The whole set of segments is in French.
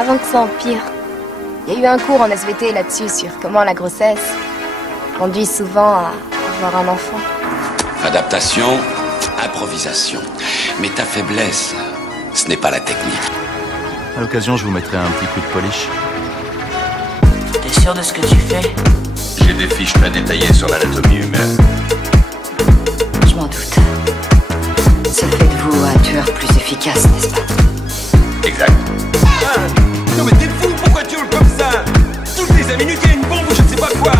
avant que ça empire. Il y a eu un cours en SVT là-dessus sur comment la grossesse conduit souvent à avoir un enfant. Adaptation, improvisation. Mais ta faiblesse, ce n'est pas la technique. À l'occasion, je vous mettrai un petit coup de polish. T'es sûr de ce que tu fais? J'ai des fiches très détaillées sur l'anatomie humaine. Je m'en doute. Ça fait de vous un tueur plus efficace, n'est-ce pas? Exact. Ah, non mais t'es fou, pourquoi tu hurles comme ça? Toutes les 5 minutes, il y a une bombe ou je ne sais pas quoi.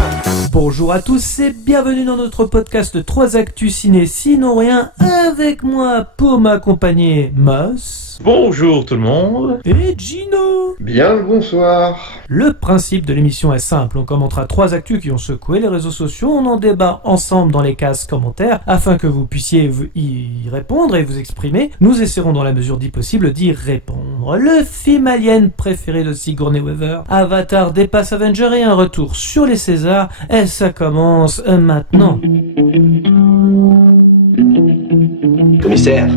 Bonjour à tous et bienvenue dans notre podcast 3 Actus Ciné Sinon Rien, avec moi pour m'accompagner Moss. Bonjour tout le monde. Et Gino. Bien le bonsoir. Le principe de l'émission est simple, on commentera 3 actus qui ont secoué les réseaux sociaux, on en débat ensemble dans les cases commentaires afin que vous puissiez y répondre et vous exprimer. Nous essaierons dans la mesure du possible d'y répondre. Le film Alien préféré de Sigourney Weaver, Avatar dépasse Avenger et un retour sur les Césars, et ça commence maintenant. Commissaire,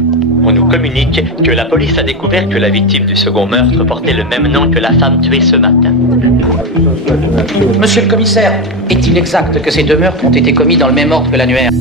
on nous communique que la police a découvert que la victime du second meurtre portait le même nom que la femme tuée ce matin. Monsieur le commissaire, est-il exact que ces 2 meurtres ont été commis dans le même ordre que l'annuaire?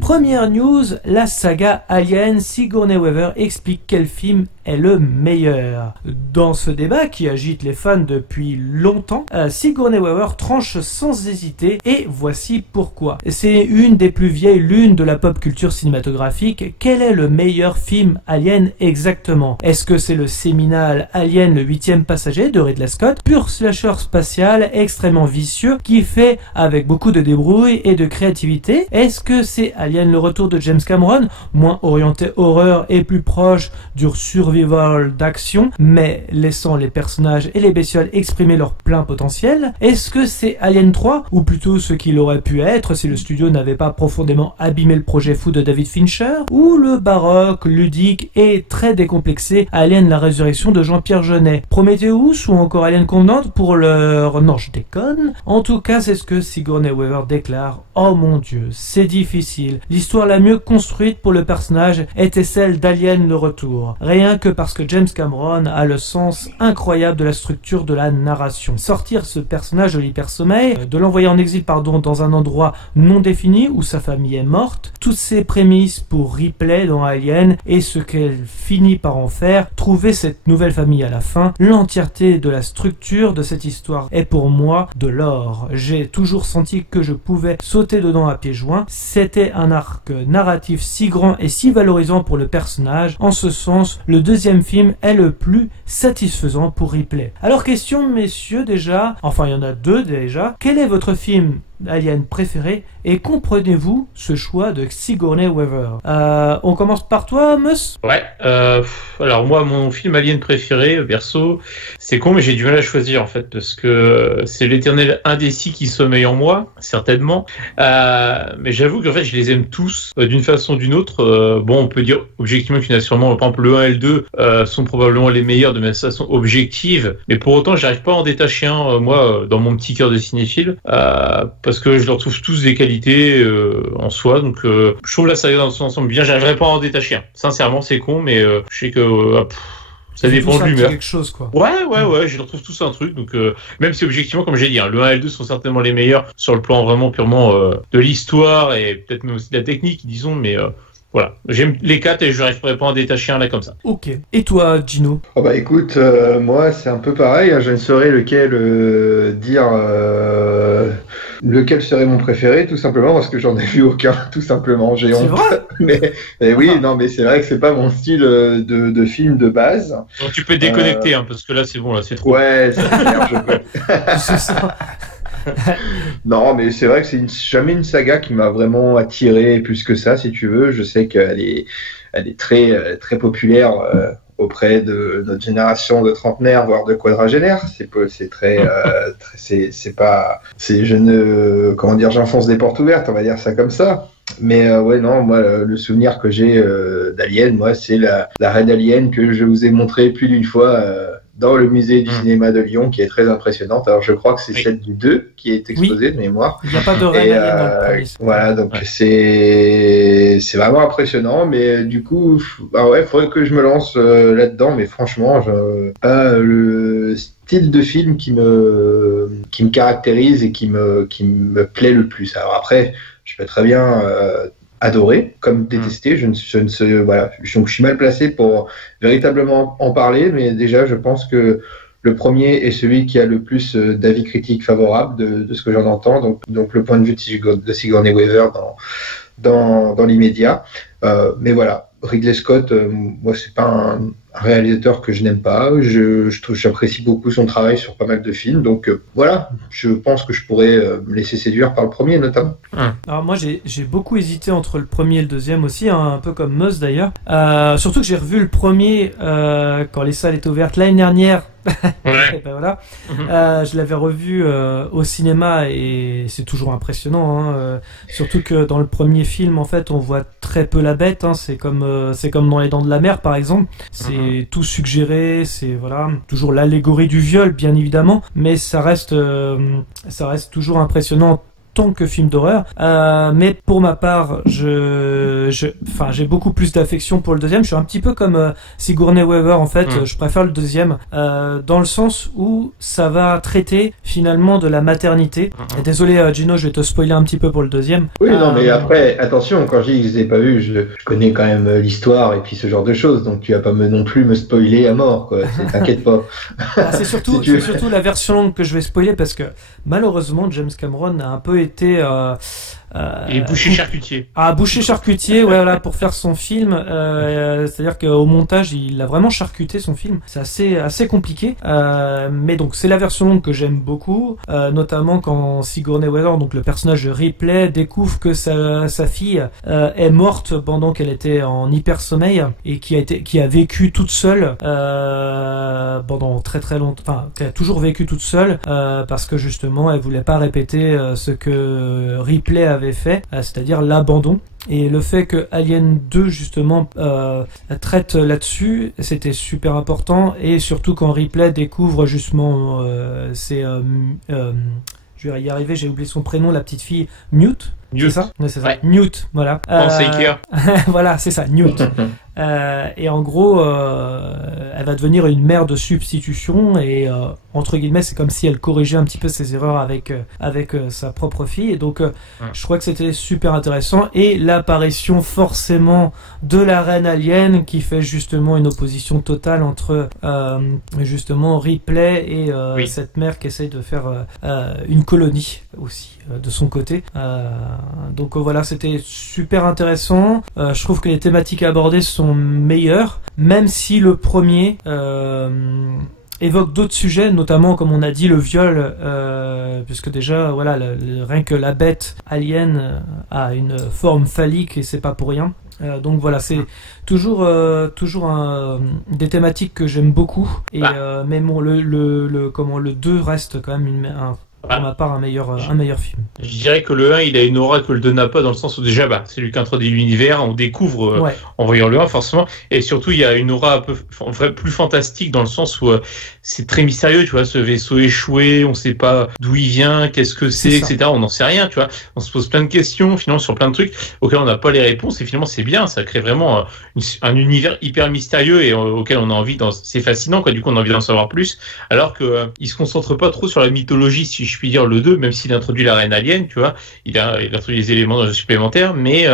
Première news, la saga Alien, Sigourney Weaver explique quel film est le meilleur. Dans ce débat qui agite les fans depuis longtemps, Sigourney Weaver tranche sans hésiter et voici pourquoi. C'est une des plus vieilles lunes de la pop culture cinématographique. Quel est le meilleur film Alien exactement? Est-ce que c'est le séminal Alien le 8e passager de Ridley Scott, pur slasher spatial extrêmement vicieux qui fait avec beaucoup de débrouille et de créativité? Est-ce que c'est Alien le retour de James Cameron, moins orienté horreur et plus proche du survival d'action, mais laissant les personnages et les bestioles exprimer leur plein potentiel? Est-ce que c'est Alien 3, ou plutôt ce qu'il aurait pu être si le studio n'avait pas profondément abîmé le projet fou de David Fincher, ou le baroque, ludique et très décomplexé Alien la résurrection de Jean-Pierre Jeunet? Prometheus ou encore Alien Covenant pour leur... Non, je déconne. En tout cas, c'est ce que Sigourney Weaver déclare. Oh mon Dieu, c'est difficile. L'histoire la mieux construite pour le personnage était celle d'Alien le retour. Rien que parce que James Cameron a le sens incroyable de la structure de la narration. Sortir ce personnage de l'hypersommeil, de l'envoyer en exil dans un endroit non défini où sa famille est morte, toutes ces prémices pour Ripley dans Alien et ce qu'elle finit par en faire, trouver cette nouvelle famille à la fin, l'entièreté de la structure de cette histoire est pour moi de l'or. J'ai toujours senti que je pouvais sauter dedans à pieds joints. C'était un arc narratif si grand et si valorisant pour le personnage. En ce sens, le 2e film est le plus satisfaisant pour Ripley. Alors question messieurs déjà, enfin il y en a 2 déjà, quel est votre film Alien préféré et comprenez-vous ce choix de Sigourney Weaver? On commence par toi, Mus? Ouais, alors moi mon film Alien préféré, perso, c'est con mais j'ai du mal à choisir en fait parce que c'est l'éternel indécis qui sommeille en moi, certainement. Mais j'avoue qu'en fait je les aime tous d'une façon ou d'une autre. Bon, on peut dire objectivement qu'il y en a sûrement, par exemple le 1 et le 2 sont probablement les meilleurs de façon objective, mais pour autant j'arrive pas à en détacher un, moi, dans mon petit cœur de cinéphile, parce que je leur trouve tous des qualités en soi, donc je trouve la saga dans son ensemble bien, j'arriverai pas à en détacher un. Sincèrement, c'est con, mais je sais que ça dépend de l'humeur. Quelque chose, quoi. Ouais, je leur trouve tous un truc, donc même si objectivement, comme j'ai dit, le 1 et le 2 sont certainement les meilleurs sur le plan vraiment purement de l'histoire et peut-être même aussi de la technique, disons, mais voilà, j'aime les 4 et je n'arriverai pas à en détacher un là comme ça. Ok. Et toi, Gino? Oh bah écoute, moi c'est un peu pareil, je ne saurais lequel dire lequel serait mon préféré, tout simplement parce que j'en ai vu aucun, tout simplement. J'ai honte. Mais oui, non, mais c'est vrai que c'est pas mon style de film de base. Donc tu peux déconnecter, parce que là c'est bon, là c'est trop. Ouais, c'est clair, je peux. C'est ça. Non, mais c'est vrai que c'est jamais une saga qui m'a vraiment attiré plus que ça, si tu veux. Je sais qu'elle est très, très populaire auprès de notre génération de trentenaires, voire de quadragénaires. J'enfonce des portes ouvertes, on va dire ça comme ça. ouais, non, moi, le souvenir que j'ai d'Alien, moi, c'est la reine Alien que je vous ai montré plus d'une fois dans le musée du cinéma de Lyon, qui est très impressionnante. Alors, je crois que c'est celle du 2 qui est exposée de mémoire. Il n'y a pas de reine Alien dans le premier. Voilà, donc c'est vraiment impressionnant, mais du coup, il faudrait que je me lance là-dedans, mais franchement, le style de film qui me caractérise et qui me plaît le plus. Alors après, je peux très bien adorer comme détester. Je ne sais, voilà, donc je suis mal placé pour véritablement en parler, mais déjà je pense que le premier est celui qui a le plus d'avis critiques favorables de ce que j'en entends, donc le point de vue de Sigourney Weaver dans l'immédiat. Mais voilà, Ridley Scott, moi c'est pas un réalisateur que je n'aime pas. J'apprécie beaucoup son travail sur pas mal de films, donc voilà, je pense que je pourrais me laisser séduire par le premier notamment. Alors moi j'ai beaucoup hésité entre le premier et le deuxième aussi, hein, un peu comme Meuse d'ailleurs. Surtout que j'ai revu le premier quand les salles étaient ouvertes l'année dernière. Et ben voilà. Je l'avais revu au cinéma et c'est toujours impressionnant, hein. Surtout que dans le premier film en fait on voit très peu la bête, hein. C'est comme dans Les Dents de la Mer par exemple, c'est tout suggéré, c'est voilà, toujours l'allégorie du viol bien évidemment, mais ça reste toujours impressionnant tant que film d'horreur, mais pour ma part j'ai beaucoup plus d'affection pour le deuxième. Je suis un petit peu comme Sigourney Weaver en fait. Je préfère le deuxième dans le sens où ça va traiter finalement de la maternité. Et désolé Gino, je vais te spoiler un petit peu pour le deuxième. Oui, non, mais après attention, quand je dis que je les ai pas vus, je connais quand même l'histoire et puis ce genre de choses, donc tu vas pas non plus me spoiler à mort, quoi. T'inquiète pas. C'est surtout la version longue que je vais spoiler parce que malheureusement James Cameron a un peu été il est boucher charcutier. Boucher charcutier, ouais, voilà, pour faire son film. C'est-à-dire qu'au montage, il a vraiment charcuté son film. C'est assez compliqué. Mais donc, c'est la version longue que j'aime beaucoup, notamment quand Sigourney Weaver, donc le personnage de Ripley, découvre que sa fille est morte pendant qu'elle était en hyper sommeil et qui a vécu toute seule pendant très très longtemps. Enfin, qui a toujours vécu toute seule parce que justement, elle voulait pas répéter ce que Ripley avait fait, c'est-à-dire l'abandon. Et le fait que Alien 2 justement traite là-dessus, c'était super important. Et surtout quand Ripley découvre justement je vais y arriver, j'ai oublié son prénom, la petite fille Newt. C'est ça? Ouais, c'est ça. Ouais. Newt, voilà. Voilà, c'est ça, Newt. Et en gros, elle va devenir une mère de substitution et entre guillemets, c'est comme si elle corrigeait un petit peu ses erreurs avec sa propre fille. Et donc, je crois que c'était super intéressant. Et l'apparition forcément de la reine alien qui fait justement une opposition totale entre justement Ripley et cette mère qui essaye de faire une colonie aussi de son côté. Donc voilà, c'était super intéressant. Je trouve que les thématiques abordées sont meilleures, même si le premier évoque d'autres sujets, notamment comme on a dit le viol, puisque déjà voilà rien que la bête alien a une forme phallique et c'est pas pour rien. Donc voilà, c'est toujours des thématiques que j'aime beaucoup. Et mais bon, le 2 reste quand même pour ma part un meilleur film. Je dirais que le 1 il a une aura que le 2 n'a pas, dans le sens où déjà c'est lui qui introduit l'univers, on découvre en voyant le 1 forcément, et surtout il y a une aura un peu plus fantastique dans le sens où c'est très mystérieux, tu vois, ce vaisseau échoué, on sait pas d'où il vient, qu'est-ce que c'est, etc. On n'en sait rien, tu vois, on se pose plein de questions finalement sur plein de trucs auxquels on n'a pas les réponses, et finalement c'est bien, ça crée vraiment un univers hyper mystérieux et auquel on a envie c'est fascinant quoi, du coup on a envie d'en savoir plus, alors que il se concentre pas trop sur la mythologie, si je puis dire, le 2, même s'il introduit la reine alien, tu vois, il introduit des éléments supplémentaires, mais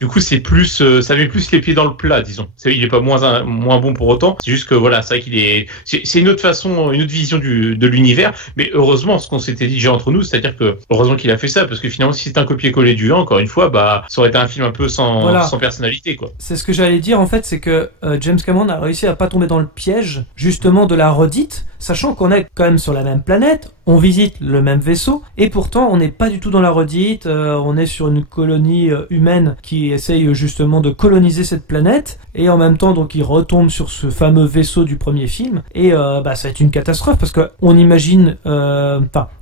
du coup c'est plus ça met plus les pieds dans le plat, disons. Il est pas moins bon pour autant, c'est juste que voilà, c'est vrai c'est une autre façon, une autre vision de l'univers, mais heureusement, ce qu'on s'était dit déjà entre nous, c'est-à-dire que heureusement qu'il a fait ça, parce que finalement si c'est un copier-coller du 1, encore une fois, ça aurait été un film un peu sans personnalité quoi. C'est ce que j'allais dire en fait, c'est que James Cameron a réussi à pas tomber dans le piège justement de la redite, sachant qu'on est quand même sur la même planète, on visite le même vaisseau, et pourtant on n'est pas du tout dans la redite, on est sur une colonie humaine qui essaye justement de coloniser cette planète, et en même temps donc il retombe sur ce fameux vaisseau du premier film, et ça va être une catastrophe parce que on imagine,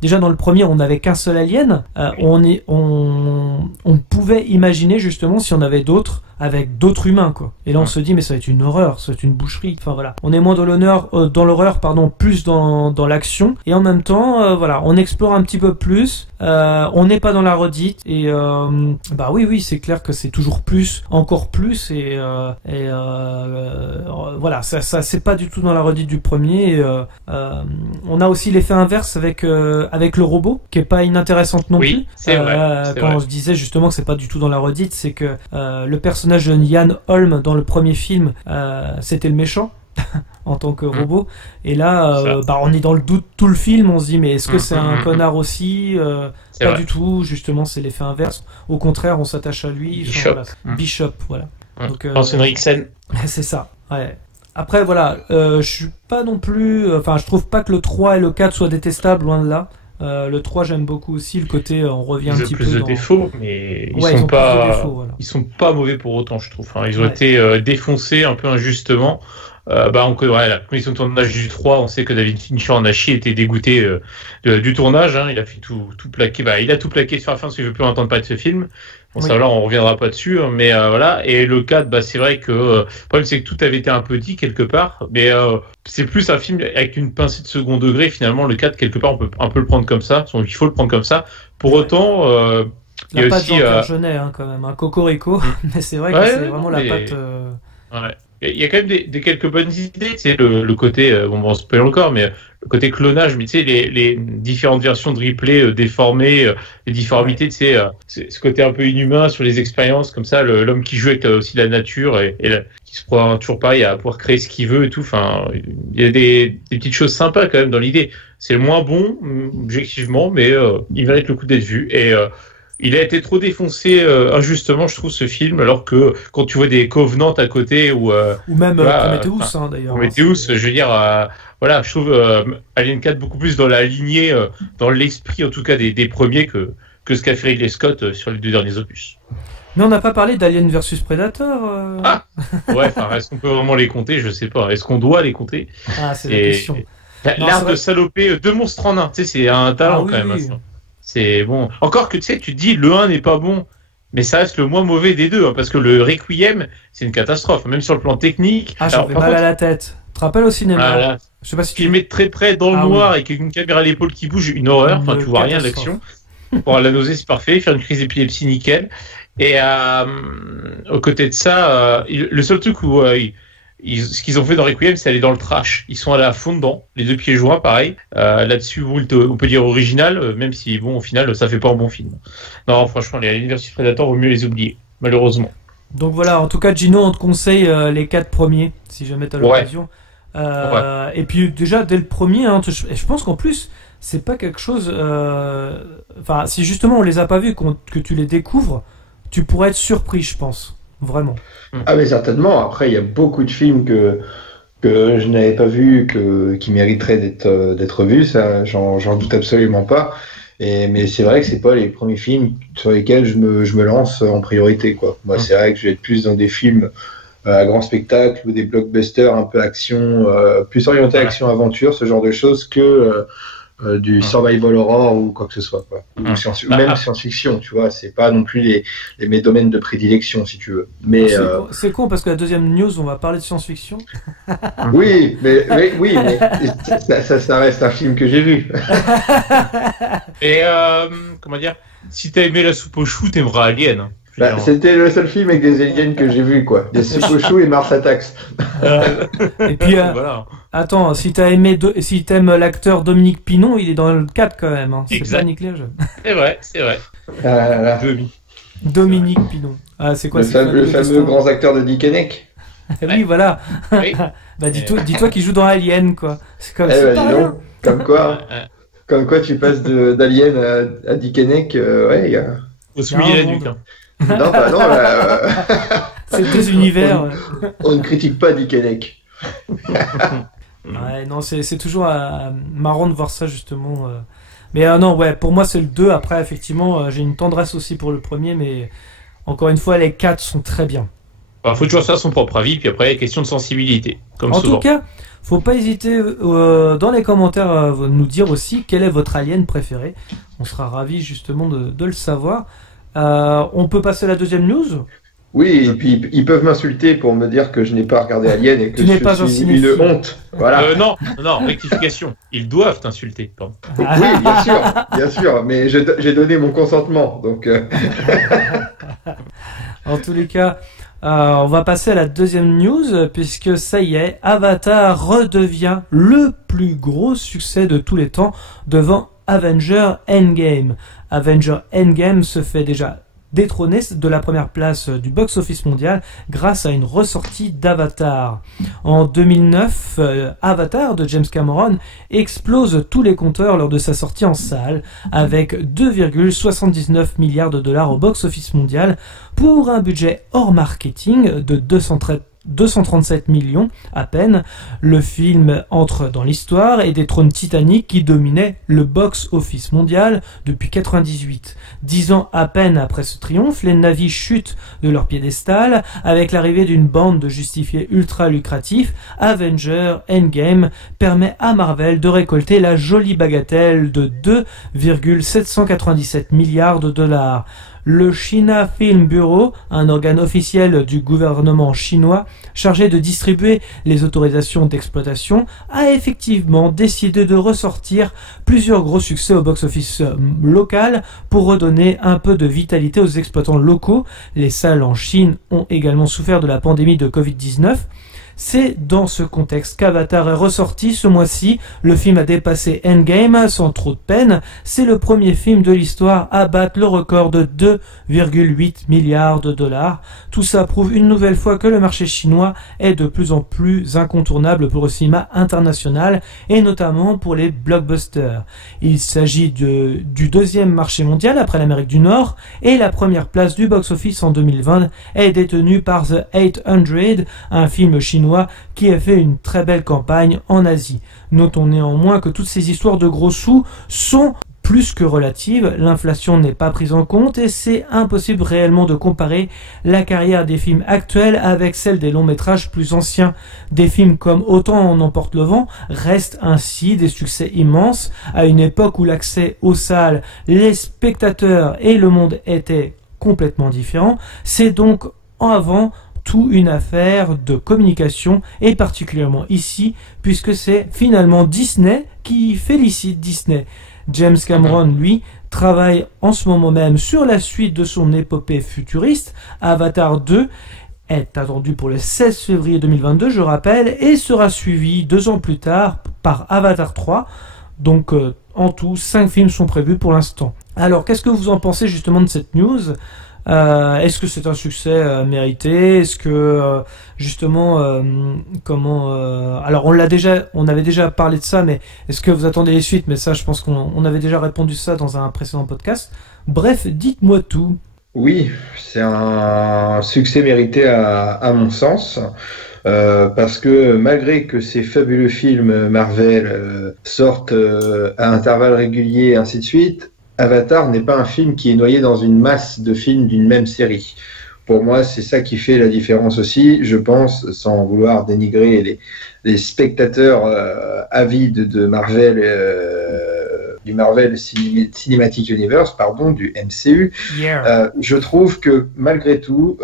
déjà dans le premier on n'avait qu'un seul alien, on pouvait imaginer justement si on avait d'autres avec d'autres humains, quoi. Et là on se dit mais ça va être une horreur, ça va être une boucherie. Enfin voilà, on est moins dans l'horreur, plus dans l'action, et en même temps on explore un petit peu plus. On n'est pas dans la redite, et oui c'est clair que c'est toujours plus, encore plus, et voilà, ça c'est pas du tout dans la redite du premier. On a aussi l'effet inverse avec le robot, qui est pas inintéressante non plus. C'est vrai. On se disait justement que c'est pas du tout dans la redite, c'est que le personnage de Ian Holm dans le premier film, c'était le méchant. En tant que robot, et là on est dans le doute tout le film, on se dit mais est-ce que c'est un connard aussi? Pas vrai. Du tout, justement c'est l'effet inverse, au contraire on s'attache à lui. Bishop, voilà. Donc, Henriksen. c'est ça, ouais. Après voilà, je suis pas non plus, je trouve pas que le 3 et le 4 soient détestables, loin de là. Le 3 j'aime beaucoup aussi, le côté on revient un petit peu plus de dans... défauts, mais ils sont pas ils sont pas mauvais pour autant, je trouve. Ils ont été défoncés un peu injustement. La commission de tournage du 3, on sait que David Fincher en a chié, était dégoûté du tournage, il a fait tout plaquer, il a tout plaqué de faire parce qu'il veut plus entendre parler de ce film. Bon, ça là on reviendra pas dessus, mais voilà. Et le 4, c'est vrai que le problème c'est que tout avait été un peu dit quelque part, mais c'est plus un film avec une pincée de second degré. Finalement le 4 quelque part on peut un peu le prendre comme ça, donc il faut le prendre comme ça. Pour autant il y a aussi Jean-Pierre Jeunet quand même, un cocorico, mais c'est vrai que c'est vraiment la patte. Ouais. Il y a quand même des quelques bonnes idées, tu sais, le côté, on se spoil encore, mais le côté clonage, mais tu sais, les différentes versions de Ripley déformées, les difformités, tu sais, ce côté un peu inhumain sur les expériences, comme ça, l'homme qui joue avec aussi la nature et qui se prend toujours pareil à pouvoir créer ce qu'il veut et tout. Il y a des petites choses sympas quand même dans l'idée. C'est le moins bon, objectivement, mais il mérite le coup d'être vu. Et il a été trop défoncé injustement, je trouve, ce film, alors que quand tu vois des Covenant à côté ou même Prometheus, d'ailleurs. Prometheus, je veux dire, je trouve Alien 4 beaucoup plus dans la lignée, dans l'esprit en tout cas des premiers que ce qu'a fait Ridley Scott sur les 2 derniers opus. Mais on n'a pas parlé d'Alien versus Predator. Est-ce qu'on peut vraiment les compter? Je sais pas. Est-ce qu'on doit les compter? C'est la question. L'art de saloper 2 monstres en un, tu sais, c'est un talent quand même. Ça. C'est bon. Encore que tu sais, tu te dis le 1 n'est pas bon, mais ça reste le moins mauvais des deux, parce que le Requiem, c'est une catastrophe, même sur le plan technique. J'avais mal à la tête. Tu te rappelles au cinéma? Je sais pas si filmé de très près dans le noir et avec une caméra à l'épaule qui bouge, une horreur. Tu vois rien de l'action. Pour la nausée, c'est parfait. Faire une crise d'épilepsie, nickel. Et aux côtés de ça, le seul truc où ce qu'ils ont fait dans Requiem, c'est aller dans le trash. Ils sont allés à fond dedans, les 2 pieds joints, pareil. Là-dessus, on peut dire original, même si, au final, ça fait pas un bon film. Non, franchement, les Alien vs Predator, vaut mieux les oublier, malheureusement. Donc voilà, en tout cas, Gino, on te conseille les 4 premiers, si jamais t'as l'occasion. Et puis, déjà, dès le premier, je pense qu'en plus, c'est pas quelque chose... si justement on les a pas vus, que tu les découvres, tu pourrais être surpris, je pense. Vraiment. Ah mais certainement. Après, il y a beaucoup de films que je n'avais pas vus, qui mériteraient d'être vus. Ça, j'en doute absolument pas. Mais c'est vrai que c'est pas les premiers films sur lesquels je me lance en priorité, quoi. Moi, c'est vrai que je vais être plus dans des films à grand spectacle ou des blockbusters un peu action, plus orientés action-aventure, ce genre de choses que du survival horror ou quoi que ce soit, quoi. Même science-fiction, tu vois, c'est pas non plus mes domaines de prédilection, si tu veux. Mais c'est con parce que la deuxième news, on va parler de science-fiction. Oui, mais ça reste un film que j'ai vu. Et comment dire, si t'as aimé La soupe aux choux, t'aimeras Alien. C'était le seul film avec des aliens que j'ai vu, quoi. Des soupes aux choux et Mars Attacks. Et puis, attends, si t'aimes l'acteur Dominique Pinon, il est dans le 4 quand même. Hein. C'est pas Nick Lage. C'est vrai. Dominique Pinon. C'est quoi le fameux grand acteur de Dick Henneck. Oui, voilà. Oui. Dis-toi qu'il joue dans Alien, quoi. C'est comme ça. Comme quoi tu passes d'Alien à Dick Henneck, il y a... Faut se mouiller la nuque. Non, c'est 2 univers. On ne critique pas Dick Henneck. Ouais, non, c'est toujours marrant de voir ça, justement. Mais pour moi, c'est le 2. Après, effectivement, j'ai une tendresse aussi pour le premier, mais encore une fois, les 4 sont très bien. Alors, faut toujours faire son propre avis, puis après, question de sensibilité, comme En souvent. tout cas, faut pas hésiter dans les commentaires à nous dire aussi quel est votre alien préféré. On sera ravis justement de le savoir. On peut passer à la deuxième news. Oui, et puis ils peuvent m'insulter pour me dire que je n'ai pas regardé Alien et que Tu n'es je pas un suis cinéphile. une honte. Voilà. Non, rectification. Ils doivent t'insulter. Pardon. Oui, bien sûr, mais j'ai donné mon consentement, donc. En tous les cas, on va passer à la deuxième news, puisque ça y est, Avatar redevient le plus gros succès de tous les temps devant Avengers Endgame. Avengers Endgame se fait déjà détrôner de la première place du box-office mondial grâce à une ressortie d'Avatar. En 2009, Avatar de James Cameron explose tous les compteurs lors de sa sortie en salle avec 2,79 milliards de dollars au box-office mondial pour un budget hors marketing de 237 millions à peine. Le film entre dans l'histoire et détrône Titanic qui dominait le box-office mondial depuis 98. 10 ans à peine après ce triomphe, les navires chutent de leur piédestal avec l'arrivée d'une bande de justifiés ultra lucratifs. Avengers Endgame permet à Marvel de récolter la jolie bagatelle de 2,797 milliards de dollars. Le China Film Bureau, un organe officiel du gouvernement chinois chargé de distribuer les autorisations d'exploitation, a effectivement décidé de ressortir plusieurs gros succès au box-office local pour redonner un peu de vitalité aux exploitants locaux. Les salles en Chine ont également souffert de la pandémie de Covid-19. C'est dans ce contexte qu'Avatar est ressorti ce mois-ci. Le film a dépassé Endgame sans trop de peine. C'est le premier film de l'histoire à battre le record de 2,8 milliards de dollars. Tout ça prouve une nouvelle fois que le marché chinois est de plus en plus incontournable pour le cinéma international et notamment pour les blockbusters. Il s'agit du deuxième marché mondial après l'Amérique du Nord et la première place du box-office en 2020 est détenue par The 800, un film chinois qui a fait une très belle campagne en Asie. Notons néanmoins que toutes ces histoires de gros sous sont plus que relatives, l'inflation n'est pas prise en compte et c'est impossible réellement de comparer la carrière des films actuels avec celle des longs métrages plus anciens. Des films comme Autant en emporte le vent restent ainsi des succès immenses à une époque où l'accès aux salles, les spectateurs et le monde étaient complètement différents. C'est donc avant tout une affaire de communication et particulièrement ici puisque c'est finalement Disney qui félicite Disney. James Cameron, lui, travaille en ce moment même sur la suite de son épopée futuriste. Avatar 2 est attendu pour le 16 février 2022, je rappelle, et sera suivi 2 ans plus tard par Avatar 3. Donc en tout, 5 films sont prévus pour l'instant. Alors, qu'est-ce que vous en pensez justement de cette news ? Est-ce que c'est un succès mérité? Est-ce que justement alors on avait déjà parlé de ça, mais est-ce que vous attendez les suites? Mais ça, je pense qu'on avait déjà répondu ça dans un précédent podcast. Bref, dites-moi tout. Oui, c'est un succès mérité à mon sens. Parce que malgré que ces fabuleux films Marvel sortent à intervalles réguliers et ainsi de suite, Avatar n'est pas un film qui est noyé dans une masse de films d'une même série. Pour moi, c'est ça qui fait la différence aussi, je pense, sans vouloir dénigrer les spectateurs avides de Marvel, du Marvel Cinematic Universe, du MCU. Yeah. Je trouve que malgré tout,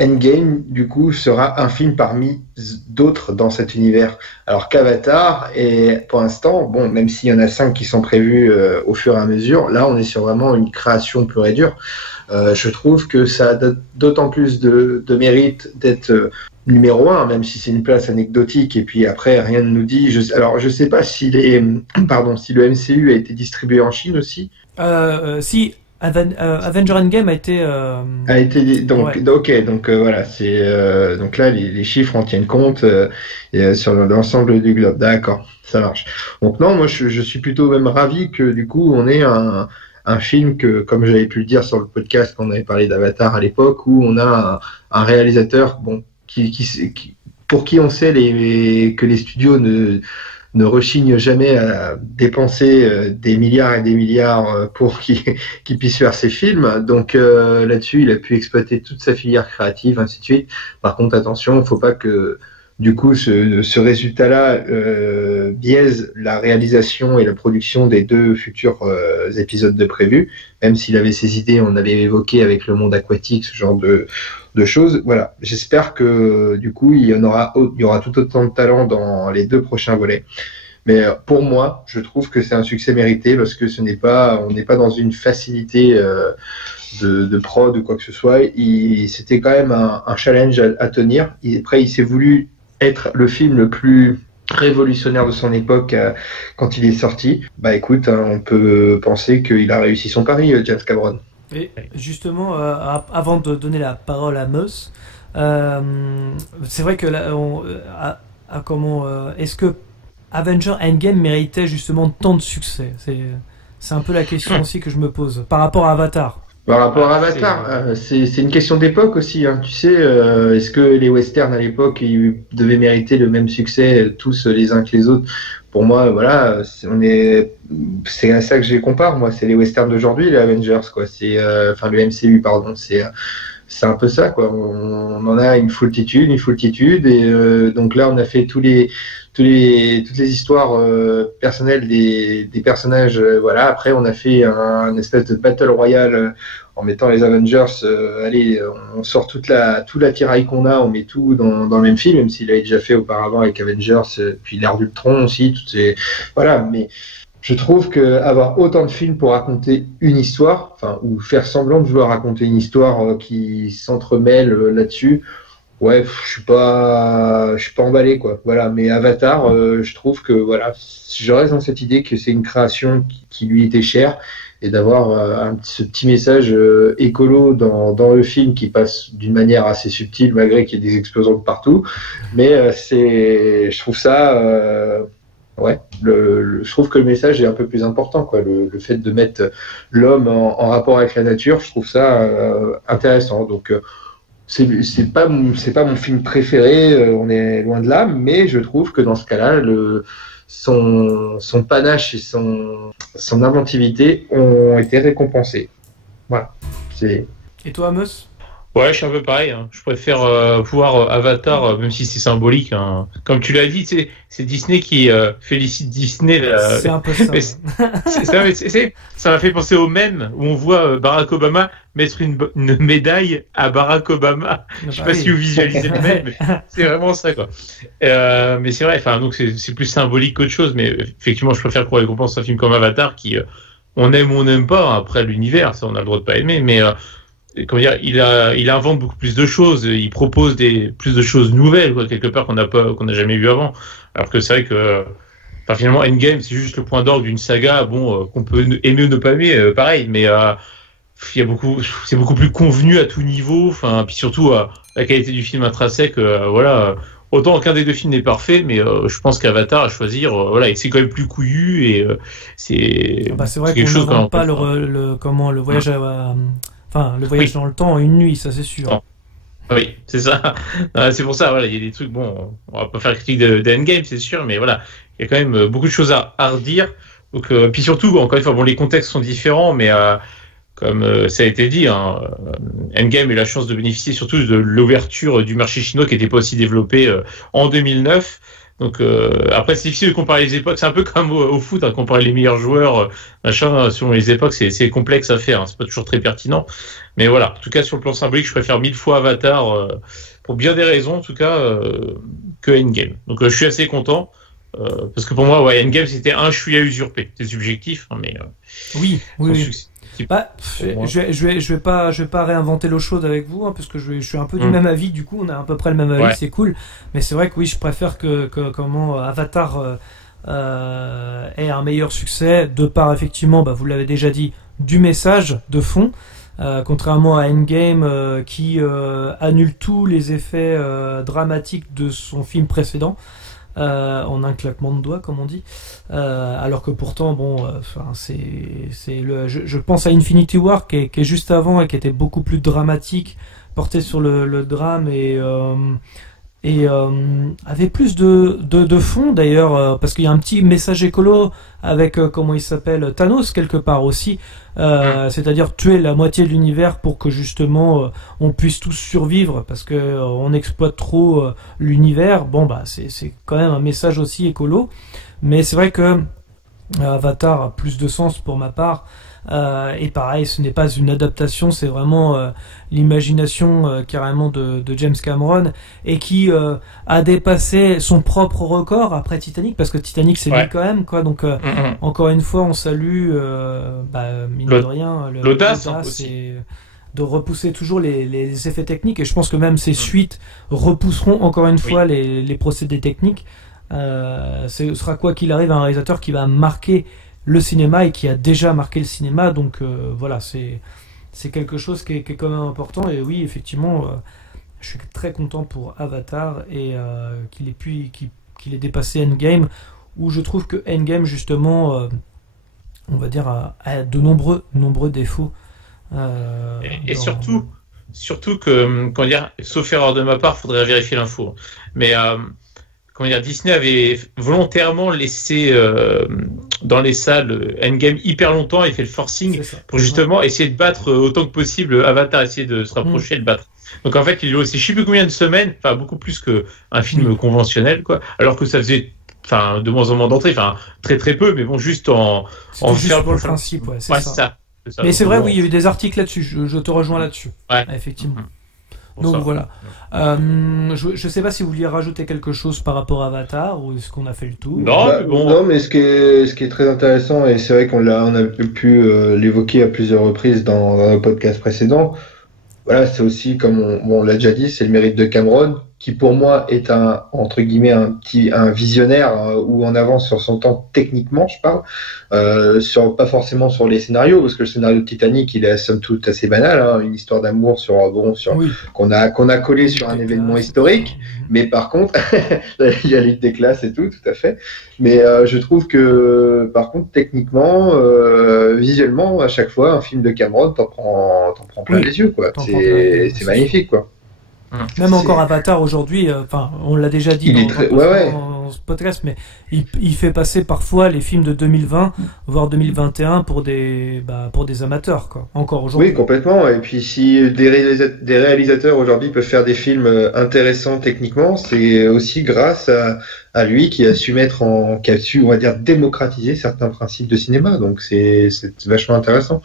Endgame, du coup, sera un film parmi d'autres dans cet univers. Alors qu'Avatar est, pour l'instant, bon, même s'il y en a 5 qui sont prévus au fur et à mesure, là, on est sur vraiment une création pure et dure. Je trouve que ça a d'autant plus de mérite d'être numéro 1, même si c'est une place anecdotique, et puis après, rien ne nous dit... Alors, je sais pas si le MCU a été distribué en Chine aussi. Si... Avenger Endgame a été donc ouais. Ok, donc voilà, c'est donc là les chiffres en tiennent compte sur l'ensemble du globe. D'accord, ça marche. Donc non, moi je suis plutôt même ravi que du coup on ait un film que, comme j'avais pu le dire sur le podcast quand on avait parlé d'Avatar à l'époque, où on a un réalisateur bon qui pour qui on sait que les studios ne rechigne jamais à dépenser des milliards et des milliards pour qu'il puisse faire ses films. Donc là-dessus, il a pu exploiter toute sa filière créative, ainsi de suite. Par contre, attention, il ne faut pas que du coup ce résultat-là biaise la réalisation et la production des 2 futurs épisodes de prévus, même s'il avait ses idées, on avait évoqué avec le monde aquatique, ce genre de choses. Voilà, j'espère que du coup il y aura tout autant de talent dans les 2 prochains volets. Mais pour moi, je trouve que c'est un succès mérité parce que on n'est pas dans une facilité de prod ou quoi que ce soit. C'était quand même un challenge à tenir. Après, il s'est voulu être le film le plus révolutionnaire de son époque quand il est sorti. Bah écoute, on peut penser qu'il a réussi son pari, James Cameron. Et justement, avant de donner la parole à Meus, c'est vrai que là, est-ce que Avengers Endgame méritait justement tant de succès? C'est un peu la question aussi que je me pose par rapport à Avatar. Par rapport à Avatar, c'est une question d'époque aussi. Hein. Tu sais, est-ce que les westerns à l'époque ils devaient mériter le même succès tous les uns que les autres? Pour moi, voilà, c'est à ça que je les compare. Moi, c'est les westerns d'aujourd'hui, les Avengers, quoi. Enfin le MCU, pardon. C'est un peu ça, quoi. On en a une foultitude, et donc là, on a fait toutes les histoires personnelles des personnages. Voilà. Après, on a fait un espèce de battle royale en mettant les Avengers. Allez, on sort toute la tiraille qu'on a, on met tout dans le même film, même s'il avait déjà fait auparavant avec Avengers, puis l'ère d'Ultron aussi. Voilà, mais je trouve que avoir autant de films pour raconter une histoire, enfin, ou faire semblant de vouloir raconter une histoire qui s'entremêle là-dessus, ouais, je suis pas emballé, quoi. Voilà, mais Avatar, je trouve que voilà, je reste dans cette idée que c'est une création qui lui était chère, et d'avoir ce petit message écolo dans le film qui passe d'une manière assez subtile malgré qu'il y ait des explosions de partout. Mais je trouve ça. Ouais, je trouve que le message est un peu plus important, quoi. Le fait de mettre l'homme en rapport avec la nature, je trouve ça intéressant. Donc c'est pas mon film préféré, on est loin de là, mais je trouve que dans ce cas-là, son panache et son inventivité ont été récompensés. Voilà. Et toi, Meus? Ouais, je suis un peu pareil. Hein. Je préfère voir Avatar, même si c'est symbolique. Hein. Comme tu l'as dit, c'est Disney qui félicite Disney. C'est un peu ça. Ça m'a fait penser au mème où on voit Barack Obama mettre une médaille à Barack Obama. Je sais pas si vous visualisez le mème, mais c'est vraiment ça, quoi. Mais c'est vrai. Enfin, donc c'est plus symbolique qu'autre chose. Mais effectivement, je préfère qu'on récompense un film comme Avatar qui on aime ou on n'aime pas. Après l'univers, ça on a le droit de pas aimer, mais comment dire, il invente beaucoup plus de choses, il propose plus de choses nouvelles, quoi, quelque part qu'on n'a jamais vu avant. Alors que c'est vrai que, enfin, finalement, Endgame, c'est juste le point d'orgue d'une saga, bon, qu'on peut aimer ou ne pas aimer, pareil, mais c'est beaucoup plus convenu à tout niveau, enfin, puis surtout la qualité du film intrinsèque, voilà. Autant aucun des 2 films n'est parfait, mais je pense qu'Avatar à choisir, voilà, et c'est quand même plus couillu et c'est. C'est vrai qu'on n'invente pas le voyage Enfin, le voyage dans le temps en une nuit, ça c'est sûr. Oui, c'est ça. C'est pour ça, voilà, il y a des trucs, bon, on va pas faire critique d'Endgame, c'est sûr, mais voilà, il y a quand même beaucoup de choses à redire. Donc, puis surtout, encore une fois, bon, les contextes sont différents, mais comme ça a été dit, hein, Endgame a eu la chance de bénéficier surtout de l'ouverture du marché chinois qui n'était pas aussi développé en 2009. Donc après c'est difficile de comparer les époques, c'est un peu comme au foot, hein, comparer les meilleurs joueurs, machin, selon les époques, c'est complexe à faire, hein, c'est pas toujours très pertinent. Mais voilà, en tout cas sur le plan symbolique, je préfère 1000 fois Avatar pour bien des raisons en tout cas que Endgame. Donc je suis assez content parce que pour moi, ouais, Endgame c'était un chouïa usurpé, c'est subjectif, hein, mais oui. Je vais pas réinventer l'eau chaude avec vous, hein, parce que je suis un peu du même avis. Du coup, on a à peu près le même avis, ouais. C'est cool. Mais c'est vrai que oui, je préfère que Avatar ait un meilleur succès de par effectivement, vous l'avez déjà dit, du message de fond. Contrairement à Endgame qui annule tous les effets dramatiques de son film précédent. En un claquement de doigts, comme on dit, alors que pourtant je pense à Infinity War qui est juste avant et qui était beaucoup plus dramatique, porté sur le drame, et et avait plus de fond d'ailleurs, parce qu'il y a un petit message écolo avec comment il s'appelle, Thanos quelque part aussi, c'est-à-dire tuer la moitié de l'univers pour que justement on puisse tous survivre parce que on exploite trop l'univers. Bon bah c'est quand même un message aussi écolo, mais c'est vrai que Avatar a plus de sens pour ma part. Et pareil, ce n'est pas une adaptation, c'est vraiment l'imagination carrément de James Cameron, et qui a dépassé son propre record après Titanic, parce que Titanic c'est lui quand même, quoi. Donc encore une fois, on salue mine de rien l'audace aussi. Et de repousser toujours les effets techniques, et je pense que même ces suites repousseront encore une fois les procédés techniques. Ce sera quoi qu'il arrive un réalisateur qui va marquer le cinéma et qui a déjà marqué le cinéma, donc voilà, c'est quelque chose qui est quand même important. Et oui, effectivement, je suis très content pour Avatar et qu'il ait dépassé Endgame, où je trouve que Endgame justement on va dire a de nombreux défauts, et surtout que, comment dire, sauf erreur de ma part, faudrait vérifier l'info, mais comment dire, Disney avait volontairement laissé dans les salles Endgame hyper longtemps, et fait le forcing pour justement essayer de battre autant que possible Avatar, essayer de se rapprocher et de battre. Donc en fait, il a aussi je sais plus combien de semaines, enfin beaucoup plus qu'un film conventionnel, quoi, alors que ça faisait de moins en moins d'entrées, très très peu, mais bon, juste en faire pour le principe, c'est ça. Mais c'est vrai, oui, il y a eu des articles là-dessus, je te rejoins là-dessus, effectivement. Donc voilà. Je sais pas si vous vouliez rajouter quelque chose par rapport à Avatar, ou est-ce qu'on a fait le tour? Non, mais ce qui est très intéressant, et c'est vrai qu'on a pu l'évoquer à plusieurs reprises dans nos podcasts précédents, voilà, c'est aussi, comme on l'a déjà dit, c'est le mérite de Cameron, qui pour moi est entre guillemets un visionnaire, ou en avance sur son temps techniquement, je parle, pas forcément sur les scénarios, parce que le scénario de Titanic, il est somme toute assez banal, une histoire d'amour qu'on a collé sur un événement historique, mais par contre, il y a lutte des classes et tout à fait, mais je trouve que par contre techniquement, visuellement, à chaque fois, un film de Cameron t'en prend plein les yeux, quoi. C'est magnifique, quoi. Même encore Avatar aujourd'hui, on l'a déjà dit dans ce podcast, mais il fait passer parfois les films de 2020 voire 2021 pour des amateurs, quoi. Encore aujourd'hui. Oui, complètement. Et puis si des réalisateurs aujourd'hui peuvent faire des films intéressants techniquement, c'est aussi grâce à lui qui a su on va dire, démocratiser certains principes de cinéma. Donc c'est vachement intéressant.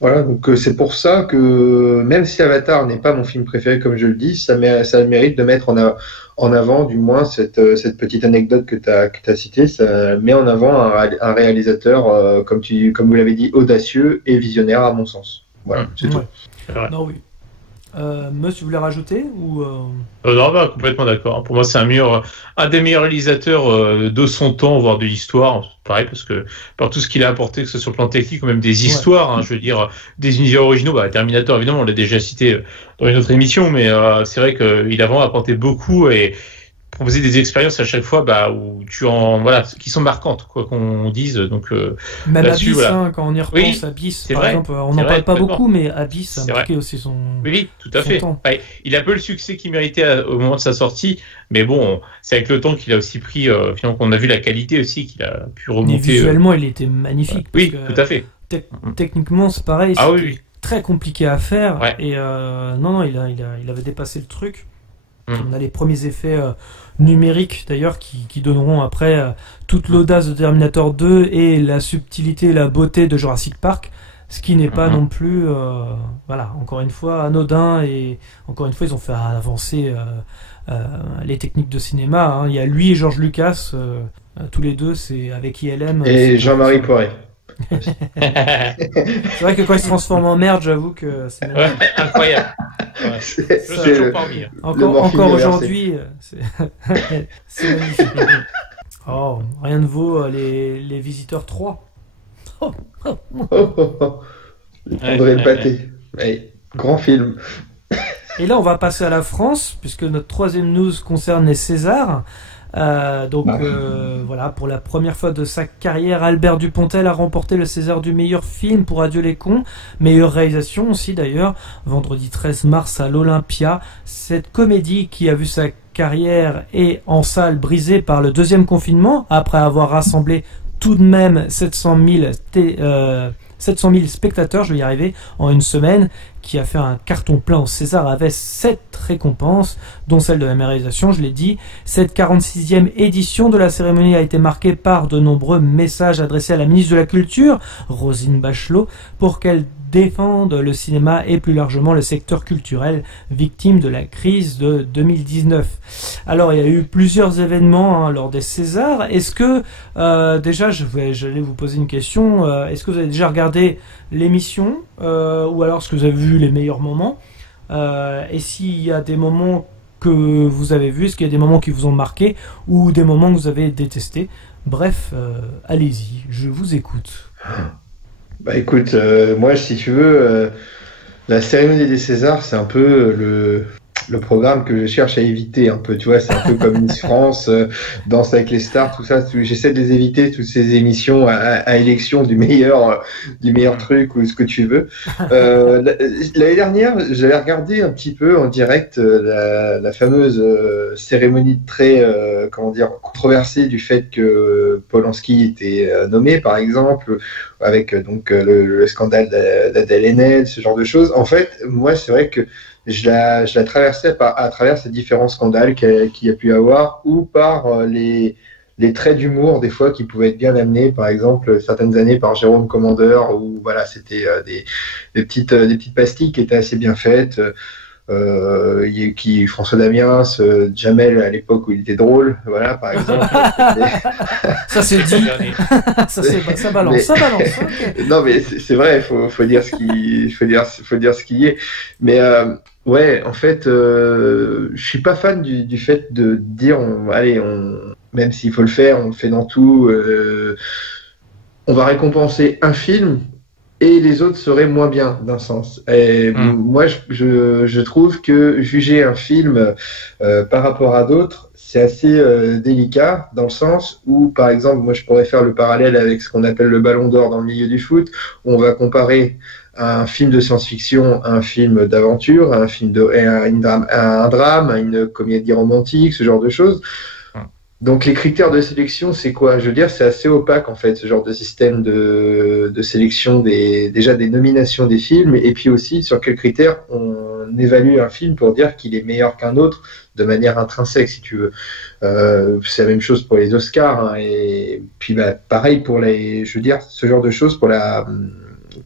Voilà, donc c'est pour ça que même si Avatar n'est pas mon film préféré, comme je le dis, ça a le mérite de mettre en avant, du moins, cette petite anecdote que tu as citée. Ça met en avant un réalisateur, comme vous l'avez dit, audacieux et visionnaire, à mon sens. Voilà, c'est tout. Non, oui. Monsieur, vous voulez rajouter ou Non, complètement d'accord. Pour moi, c'est un des meilleurs réalisateurs de son temps, voire de l'histoire. Pareil, parce que par tout ce qu'il a apporté, que ce soit sur le plan technique ou même des histoires, je veux dire, des univers originaux. Terminator, évidemment, on l'a déjà cité dans une autre émission, mais c'est vrai qu'il a vraiment apporté beaucoup et proposer des expériences à chaque fois où qui sont marquantes, quoi qu'on dise. Donc même Abyss, quand on y repense, Abyss par exemple, on n'en parle pas beaucoup, mais Abyss a marqué aussi son tout à fait. Il a peu le succès qu'il méritait au moment de sa sortie, mais bon, c'est avec le temps qu'il a aussi pris, finalement, qu'on a vu la qualité aussi, qu'il a pu remonter. Mais visuellement, il était magnifique. Oui, tout à fait. Techniquement, c'est pareil, c'était très compliqué à faire, et non, il avait dépassé le truc. On a les premiers effets numériques d'ailleurs qui donneront après toute l'audace de Terminator 2 et la subtilité et la beauté de Jurassic Park, ce qui n'est pas non plus encore une fois anodin, et encore une fois ils ont fait avancer les techniques de cinéma. Il y a lui et George Lucas, tous les deux, c'est avec ILM et Jean-Marie Poiret. C'est vrai que quand il se transforme en merde, j'avoue que c'est incroyable. Encore aujourd'hui, c'est magnifique. Rien ne vaut les Visiteurs 3. André le Pâté. Grand film. Et là, on va passer à la France, puisque notre troisième news concerne les Césars. Voilà, pour la première fois de sa carrière, Albert Dupontel a remporté le César du meilleur film pour Adieu les cons, meilleure réalisation aussi d'ailleurs, vendredi 13 mars à l'Olympia. Cette comédie qui a vu sa carrière est en salle brisée par le deuxième confinement, après avoir rassemblé tout de même 700 000 spectateurs, je vais y arriver, en une semaine, qui a fait un carton plein au César avec 7 récompenses, dont celle de la meilleure réalisation, je l'ai dit. Cette 46e édition de la cérémonie a été marquée par de nombreux messages adressés à la ministre de la Culture, Roselyne Bachelot, pour qu'elle défende le cinéma et plus largement le secteur culturel victime de la crise de 2019. Alors il y a eu plusieurs événements lors des Césars. Est-ce que déjà j'allais vous poser une question, est-ce que vous avez déjà regardé l'émission ou alors est-ce que vous avez vu les meilleurs moments et s'il y a des moments que vous avez vus, est-ce qu'il y a des moments qui vous ont marqué ou des moments que vous avez détestés? Bref, allez-y, je vous écoute. Bah écoute, moi si tu veux, la cérémonie des Césars, c'est un peu le programme que je cherche à éviter un peu, tu vois, c'est un peu comme Miss France, Danse avec les stars, tout ça, j'essaie de les éviter, toutes ces émissions à élection du meilleur truc ou ce que tu veux. L'année dernière, j'avais regardé un petit peu en direct la fameuse cérémonie très, controversée du fait que Polanski était nommé, par exemple, avec donc le scandale d'Adèle Haenel, ce genre de choses. En fait, moi, c'est vrai que je la traversais à travers ces différents scandales qu'il y a pu avoir, ou par les traits d'humour des fois qui pouvaient être bien amenés, par exemple certaines années par Jérôme Commandeur, où voilà, c'était des petites pastilles qui étaient assez bien faites. François Damiens, Jamel à l'époque où il était drôle, voilà, par exemple. Ça c'est dit. ça balance. Okay. Non mais c'est vrai, faut dire ce qui est. Mais ouais, en fait, je suis pas fan du fait de dire, même s'il faut le faire, on le fait dans tout. On va récompenser un film. Et les autres seraient moins bien, d'un sens. Et moi, je trouve que juger un film par rapport à d'autres, c'est assez délicat, dans le sens où, par exemple, moi, je pourrais faire le parallèle avec ce qu'on appelle le Ballon d'Or dans le milieu du foot, où on va comparer un film de science-fiction à un film d'aventure, à un drame, à une comédie romantique, ce genre de choses. Donc les critères de sélection, c'est quoi? Je veux dire, c'est assez opaque en fait, ce genre de système de sélection déjà des nominations des films, et puis aussi sur quels critères on évalue un film pour dire qu'il est meilleur qu'un autre de manière intrinsèque, si tu veux. C'est la même chose pour les Oscars, hein, et puis pareil pour ce genre de choses pour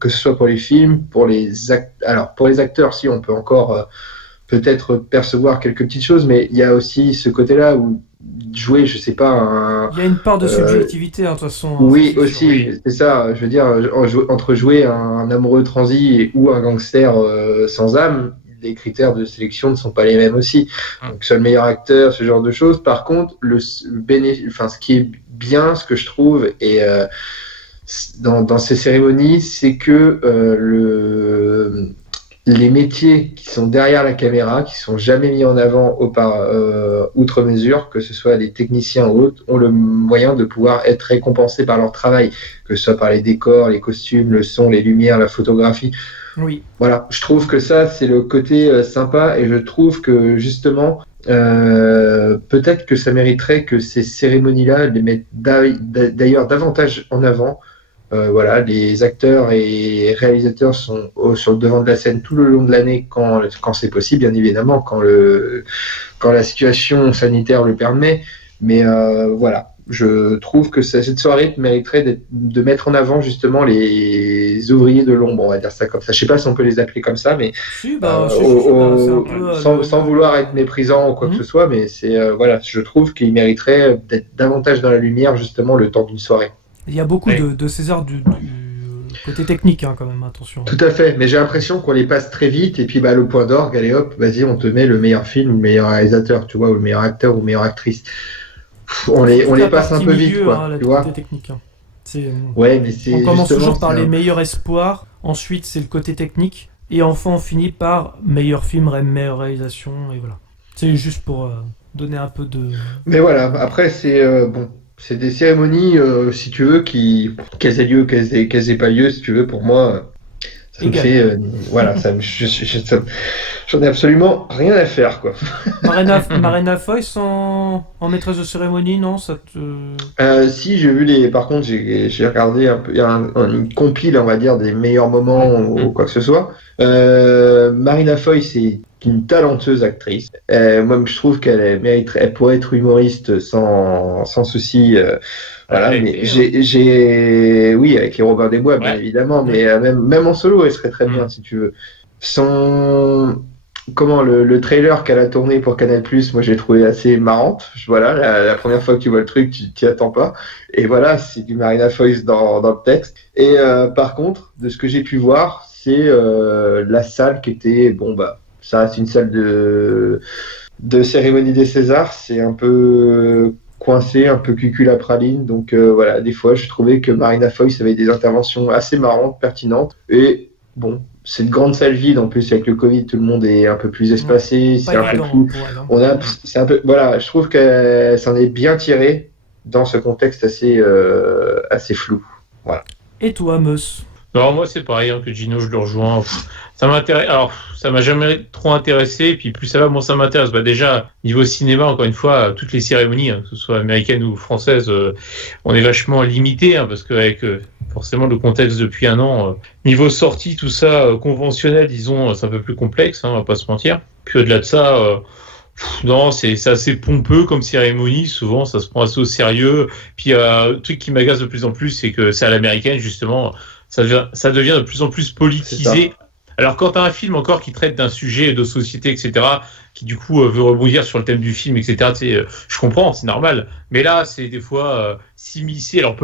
que ce soit pour les films, pour les acteurs, si on peut encore peut-être percevoir quelques petites choses, mais il y a aussi ce côté-là où jouer, je sais pas, il y a une part de subjectivité, de toute façon. Oui, aussi, c'est ça. Je veux dire, entre jouer un amoureux transi ou un gangster sans âme, les critères de sélection ne sont pas les mêmes aussi. Donc, soit le meilleur acteur, ce genre de choses. Par contre, ce qui est bien, ce que je trouve, et dans ces cérémonies, c'est que les métiers qui sont derrière la caméra, qui sont jamais mis en avant outre mesure, que ce soit les techniciens ou autres, ont le moyen de pouvoir être récompensés par leur travail, que ce soit par les décors, les costumes, le son, les lumières, la photographie. Oui. Voilà, je trouve que ça, c'est le côté sympa, et je trouve que justement, peut-être que ça mériterait que ces cérémonies-là les mettent d'ailleurs davantage en avant. Voilà, les acteurs et réalisateurs sont sur le devant de la scène tout le long de l'année quand c'est possible, bien évidemment, quand la situation sanitaire le permet. Mais voilà, je trouve que cette soirée mériterait de mettre en avant justement les ouvriers de l'ombre, on va dire ça comme ça. Je sais pas si on peut les appeler comme ça, mais sans vouloir être méprisant ou quoi que ce soit, mais voilà, je trouve qu'ils mériteraient d'être davantage dans la lumière justement le temps d'une soirée. Il y a beaucoup de César du côté technique, hein, quand même, attention. Tout à fait, mais j'ai l'impression qu'on les passe très vite, et puis le point d'orgue, allez hop, vas-y, on te met le meilleur film, ou le meilleur réalisateur, tu vois, ou le meilleur acteur, ou la meilleure actrice. On les passe un peu vite, quoi, hein, tu vois. Technique, hein. Ouais, mais c'est on commence toujours par les meilleurs espoirs, ensuite c'est le côté technique, et enfin on finit par meilleur film, meilleure réalisation, et voilà. C'est juste pour donner un peu de... Mais voilà, après c'est bon... C'est des cérémonies, si tu veux, qu'elles aient lieu, qu'elles aient pas lieu, si tu veux, pour moi, ça Ça me fait, voilà, j'en ai absolument rien à faire, quoi. Marina Foïs en maîtresse de cérémonie, non, ça te... Si, j'ai vu par contre, j'ai regardé un peu, il y a une compile, on va dire, des meilleurs moments ou quoi que ce soit. Marina Foïs, c'est une talentueuse actrice. Moi, je trouve elle pourrait être humoriste sans souci. Voilà, mais oui, avec les Robin des Bois, bien évidemment, mais même en solo, elle serait très bien, si tu veux. Le trailer qu'elle a tourné pour Canal+, moi, j'ai trouvé assez marrante. Voilà, la première fois que tu vois le truc, tu t'y attends pas. Et voilà, c'est du Marina Foïs dans le texte. Et par contre, de ce que j'ai pu voir, c'est la salle qui était, ça c'est une salle de cérémonie des Césars, c'est un peu coincé, un peu cucul à praline, donc voilà, des fois je trouvais que Marina Foïs avait des interventions assez marrantes, pertinentes, et bon, c'est une grande salle vide, en plus avec le Covid, tout le monde est un peu plus espacé, c'est un peu plus... c'est un peu... Voilà, je trouve que ça en est bien tiré dans ce contexte assez flou, voilà. Et toi, Meus? Non, moi c'est pareil que Gino, je le rejoins. Ça m'intéresse. Alors, ça m'a jamais trop intéressé. Et puis plus ça va, moi ça m'intéresse. Déjà niveau cinéma, encore une fois, toutes les cérémonies, que ce soit américaines ou françaises, on est vachement limité, parce qu'avec forcément le contexte depuis un an, niveau sortie, tout ça conventionnel, disons, c'est un peu plus complexe, on va pas se mentir. Puis au-delà de ça. Non, c'est assez pompeux comme cérémonie, souvent ça se prend assez au sérieux. Puis le truc qui m'agace de plus en plus, c'est que c'est à l'américaine, justement, ça devient de plus en plus politisé. Alors quand tu as un film encore qui traite d'un sujet de société, etc., qui du coup veut rebondir sur le thème du film, etc., je comprends, c'est normal. Mais là, c'est des fois s'immiscer, alors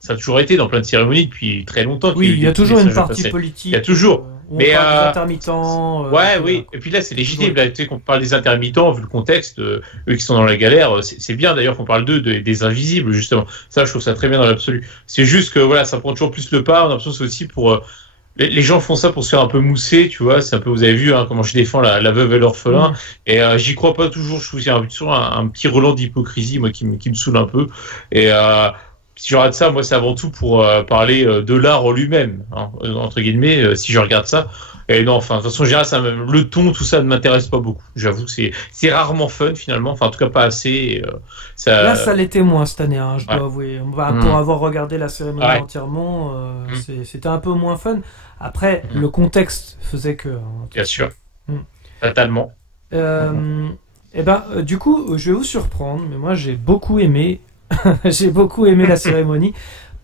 ça a toujours été dans plein de cérémonies depuis très longtemps. Oui, il y a toujours une partie politique. Il y a toujours. Mais des intermittents. Oui. Et puis là, c'est légitime. Là, tu sais, qu'on parle des intermittents, vu le contexte, eux qui sont dans la galère, c'est bien d'ailleurs qu'on parle des invisibles, justement. Ça, je trouve ça très bien dans l'absolu. C'est juste que voilà, ça prend toujours plus le pas. On a l'impression que c'est aussi pour. Les gens font ça pour se faire un peu mousser, tu vois. C'est un peu, vous avez vu comment je défends la veuve et l'orphelin. Et j'y crois pas toujours. Je trouve qu'il y a toujours un petit relent d'hypocrisie, moi, qui me saoule un peu. Et. Si je regarde ça, moi, c'est avant tout pour parler de l'art en lui-même, entre guillemets, si je regarde ça. Et non, enfin, de toute façon, je dirais, le ton, tout ça ne m'intéresse pas beaucoup. J'avoue que c'est rarement fun, finalement. Enfin, en tout cas, pas assez. Là, ça l'était moins cette année, je dois avouer. Pour avoir regardé la cérémonie entièrement, c'était un peu moins fun. Après, le contexte faisait que... Bien sûr. Totalement. Du coup, je vais vous surprendre, mais moi, j'ai beaucoup aimé... J'ai beaucoup aimé la cérémonie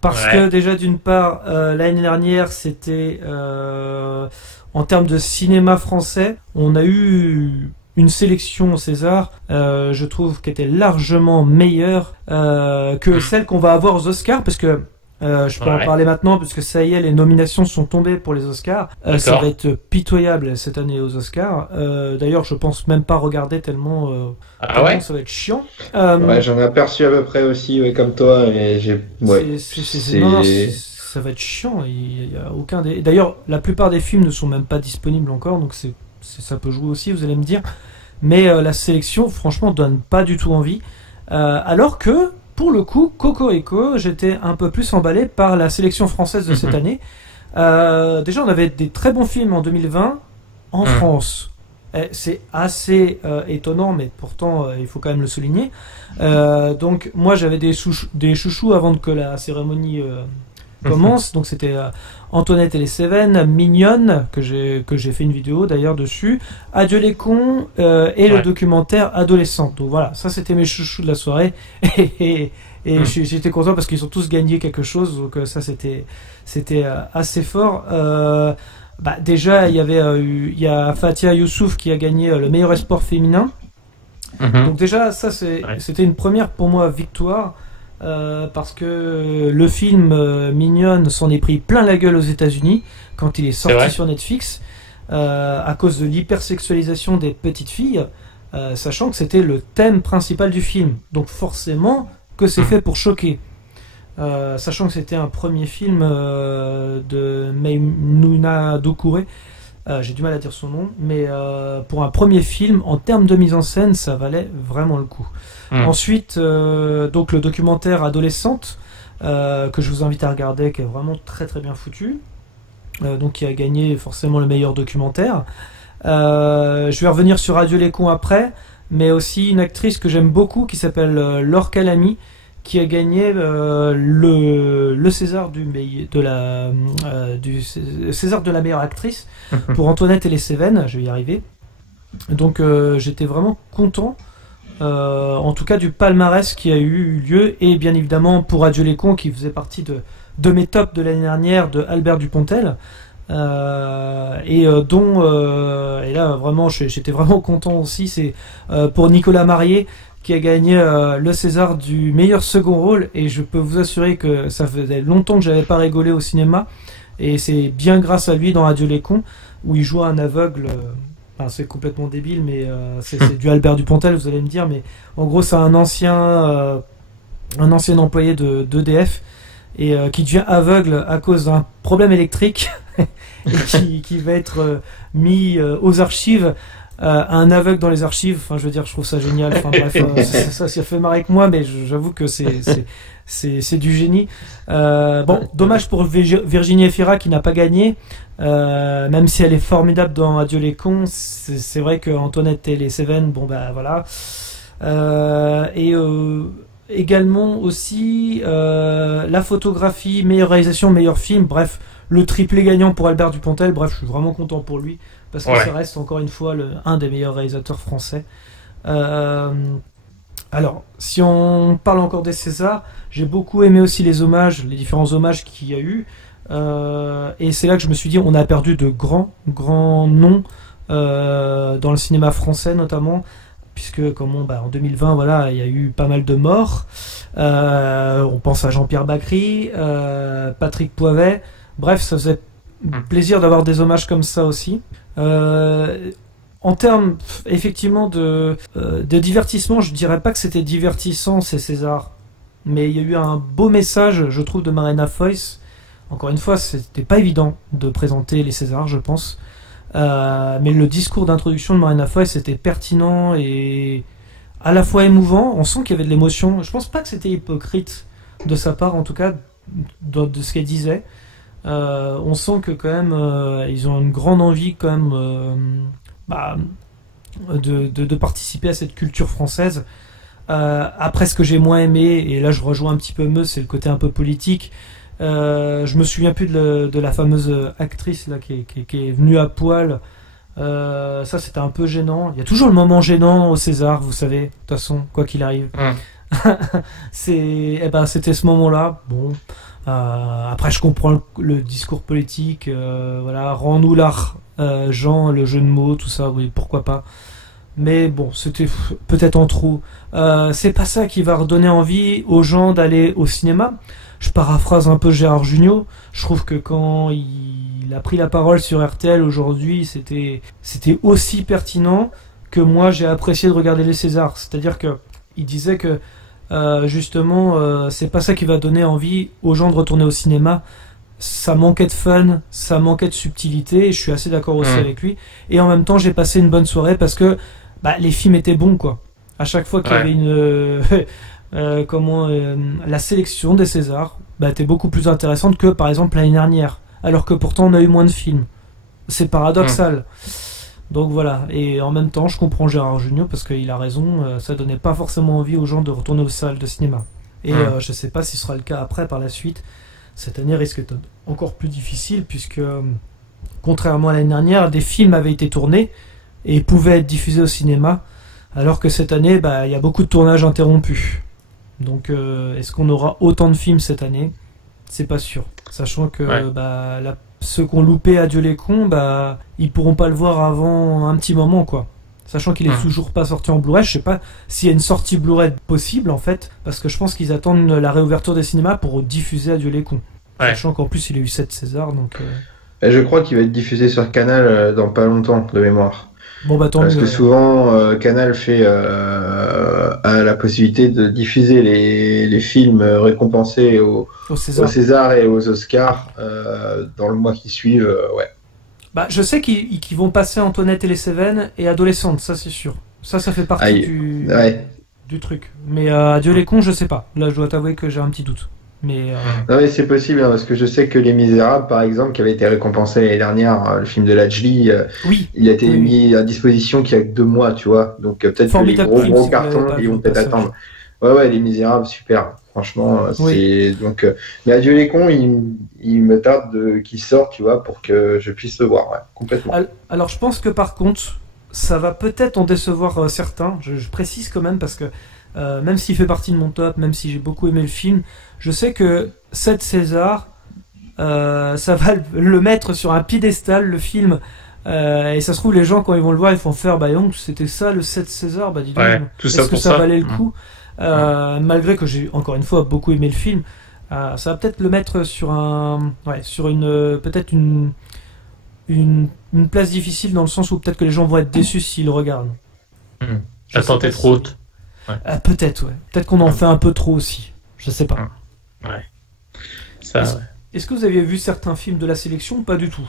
parce que déjà d'une part l'année dernière c'était en termes de cinéma français, on a eu une sélection au César, je trouve qui était largement meilleure que celle qu'on va avoir aux Oscars, parce que je peux en parler maintenant parce que ça y est, les nominations sont tombées pour les Oscars. Ça va être pitoyable cette année aux Oscars. D'ailleurs, je pense même pas regarder tellement ça va être chiant. J'en ai aperçu à peu près aussi, comme toi. Et ça va être chiant. Il y a aucun des... D'ailleurs, la plupart des films ne sont même pas disponibles encore, donc ça peut jouer aussi, vous allez me dire. Mais la sélection, franchement, donne pas du tout envie. Alors que pour le coup, Cocorico, j'étais un peu plus emballé par la sélection française de cette année. Déjà, on avait des très bons films en 2020 en France. C'est assez étonnant, mais pourtant, il faut quand même le souligner. Donc, moi, j'avais des chouchous avant que la cérémonie commence. Donc, c'était Antoinette et les Cévennes, Mignonne, que j'ai fait une vidéo d'ailleurs dessus, Adieu les cons, et le documentaire Adolescente. Donc voilà, ça c'était mes chouchous de la soirée. Et j'étais content parce qu'ils ont tous gagné quelque chose. Donc ça c'était assez fort. Déjà, il y a Fatia Youssouf qui a gagné le meilleur espoir féminin. Donc déjà, ça c'était une première pour moi victoire. Parce que le film Mignonne s'en est pris plein la gueule aux États-Unis quand il est sorti sur Netflix à cause de l'hypersexualisation des petites filles, sachant que c'était le thème principal du film, donc forcément que c'est fait pour choquer, sachant que c'était un premier film de Maimouna Doucouré. J'ai du mal à dire son nom, mais pour un premier film, en termes de mise en scène, ça valait vraiment le coup. Ensuite, donc le documentaire Adolescente, que je vous invite à regarder, qui est vraiment très très bien foutu. donc qui a gagné forcément le meilleur documentaire. Je vais revenir sur Adieu les cons après, mais aussi une actrice que j'aime beaucoup qui s'appelle Laure Calamy, qui a gagné le César César de la meilleure actrice pour Antoinette et les Cévennes. Je vais y arriver. Donc j'étais vraiment content, en tout cas du palmarès qui a eu lieu, et bien évidemment pour Adieu les cons qui faisait partie de mes tops de l'année dernière de Albert Dupontel. Et là vraiment j'étais vraiment content aussi, c'est pour Nicolas Marié qui a gagné le César du meilleur second rôle, et je peux vous assurer que ça faisait longtemps que j'avais pas rigolé au cinéma, et c'est bien grâce à lui dans Adieu les cons où il joue un aveugle. C'est complètement débile, mais c'est du Albert Dupontel, vous allez me dire, mais en gros c'est un ancien employé d'EDF et qui devient aveugle à cause d'un problème électrique et qui va être mis aux archives. Un aveugle dans les archives, enfin je veux dire, je trouve ça génial. Enfin bref, ça fait marrer que moi, mais j'avoue que c'est du génie. Dommage pour Virginie Efira qui n'a pas gagné, même si elle est formidable dans Adieu les cons. C'est vrai que Antoinette et les Cévennes, bon bah voilà. Également aussi la photographie, meilleure réalisation, meilleur film, bref, le triplé gagnant pour Albert Dupontel. Bref, je suis vraiment content pour lui, parce que ça reste encore une fois un des meilleurs réalisateurs français. Alors, si on parle encore des Césars, j'ai beaucoup aimé aussi les différents hommages qu'il y a eu. Et c'est là que je me suis dit, on a perdu de grands noms dans le cinéma français notamment, puisque en 2020, voilà, il y a eu pas mal de morts. On pense à Jean-Pierre Bacry, Patrick Poivet. Bref, ça faisait plaisir d'avoir des hommages comme ça aussi. En termes effectivement de divertissement, je dirais pas que c'était divertissant ces Césars, mais il y a eu un beau message, je trouve, de Marina Foïs. Encore une fois, c'était pas évident de présenter les Césars, je pense, mais le discours d'introduction de Marina Foïs était pertinent et à la fois émouvant. On sent qu'il y avait de l'émotion. Je pense pas que c'était hypocrite de sa part, en tout cas de ce qu'elle disait. On sent que quand même ils ont une grande envie quand même de participer à cette culture française. Après, ce que j'ai moins aimé, et là je rejoins un petit peu Meuse, c'est le côté un peu politique. Je me souviens plus de la fameuse actrice là qui est venue à poil. Ça c'était un peu gênant. Il y a toujours le moment gênant au César, vous savez, de toute façon, quoi qu'il arrive. C'était ce moment-là. Bon. Après, je comprends le discours politique. Voilà, rends-nous l'art, Jean, le jeu de mots, tout ça, oui, pourquoi pas. Mais bon, c'était peut-être en trop. C'est pas ça qui va redonner envie aux gens d'aller au cinéma. Je paraphrase un peu Gérard Jugnot. Je trouve que quand il a pris la parole sur RTL aujourd'hui, c'était aussi pertinent que moi j'ai apprécié de regarder les Césars. C'est-à-dire que il disait que justement, c'est pas ça qui va donner envie aux gens de retourner au cinéma. Ça manquait de fun, ça manquait de subtilité, et je suis assez d'accord aussi avec lui. Et en même temps, j'ai passé une bonne soirée parce que les films étaient bons, quoi. À chaque fois qu'il y avait la sélection des Césars était beaucoup plus intéressante que par exemple l'année dernière, alors que pourtant on a eu moins de films. C'est paradoxal. Donc voilà, et en même temps je comprends Gérard Jugnot parce qu'il a raison, ça donnait pas forcément envie aux gens de retourner aux salles de cinéma. Et je sais pas si ce sera le cas après, par la suite. Cette année risque d'être encore plus difficile puisque contrairement à l'année dernière, des films avaient été tournés et pouvaient être diffusés au cinéma, alors que cette année il y a beaucoup de tournages interrompus. Donc est-ce qu'on aura autant de films cette année? C'est pas sûr, sachant que ceux qui ont loupé Adieu les cons, ils pourront pas le voir avant un petit moment, quoi. Sachant qu'il est toujours pas sorti en Blu-ray. Je sais pas s'il y a une sortie Blu-ray possible en fait, parce que je pense qu'ils attendent la réouverture des cinémas pour diffuser Adieu les cons. Sachant qu'en plus il a eu 7 Césars, donc. Je crois qu'il va être diffusé sur Canal dans pas longtemps, de mémoire. Bon tant parce mieux, que souvent Canal a la possibilité de diffuser les films récompensés au César et aux Oscars dans le mois qui suivent. Je sais qu'ils vont passer Antoinette et les Cévennes et Adolescente, ça c'est sûr. Ça fait partie du truc. Mais Adieu les cons, je sais pas. Là, je dois t'avouer que j'ai un petit doute. Mais Non mais c'est possible parce que je sais que Les Misérables par exemple qui avait été récompensé l'année dernière, le film de Lajli, oui, il a été mis à disposition qu'il y a que 2 mois, tu vois. Donc peut-être que les gros cartons ils vont peut-être attendre. Ouais, Les Misérables, super. Franchement, c'est donc. Mais Adieu les cons, il me tarde qu'il sorte, tu vois, pour que je puisse le voir, complètement. Alors je pense que par contre, ça va peut-être en décevoir certains. Je précise quand même parce que même s'il fait partie de mon top, même si j'ai beaucoup aimé le film, je sais que 7 César, ça va le mettre sur un piédestal, le film. Et ça se trouve, les gens, quand ils vont le voir, ils vont faire donc c'était ça le 7 César, dis donc, est-ce que ça valait le coup malgré que j'ai, encore une fois, beaucoup aimé le film, ça va peut-être le mettre sur peut-être une place difficile dans le sens où peut-être que les gens vont être déçus s'ils le regardent. J'attends t'es trop haute. Peut-être, peut-être qu'on en fait un peu trop aussi. Je sais pas. Est-ce que vous aviez vu certains films de la sélection ou pas du tout?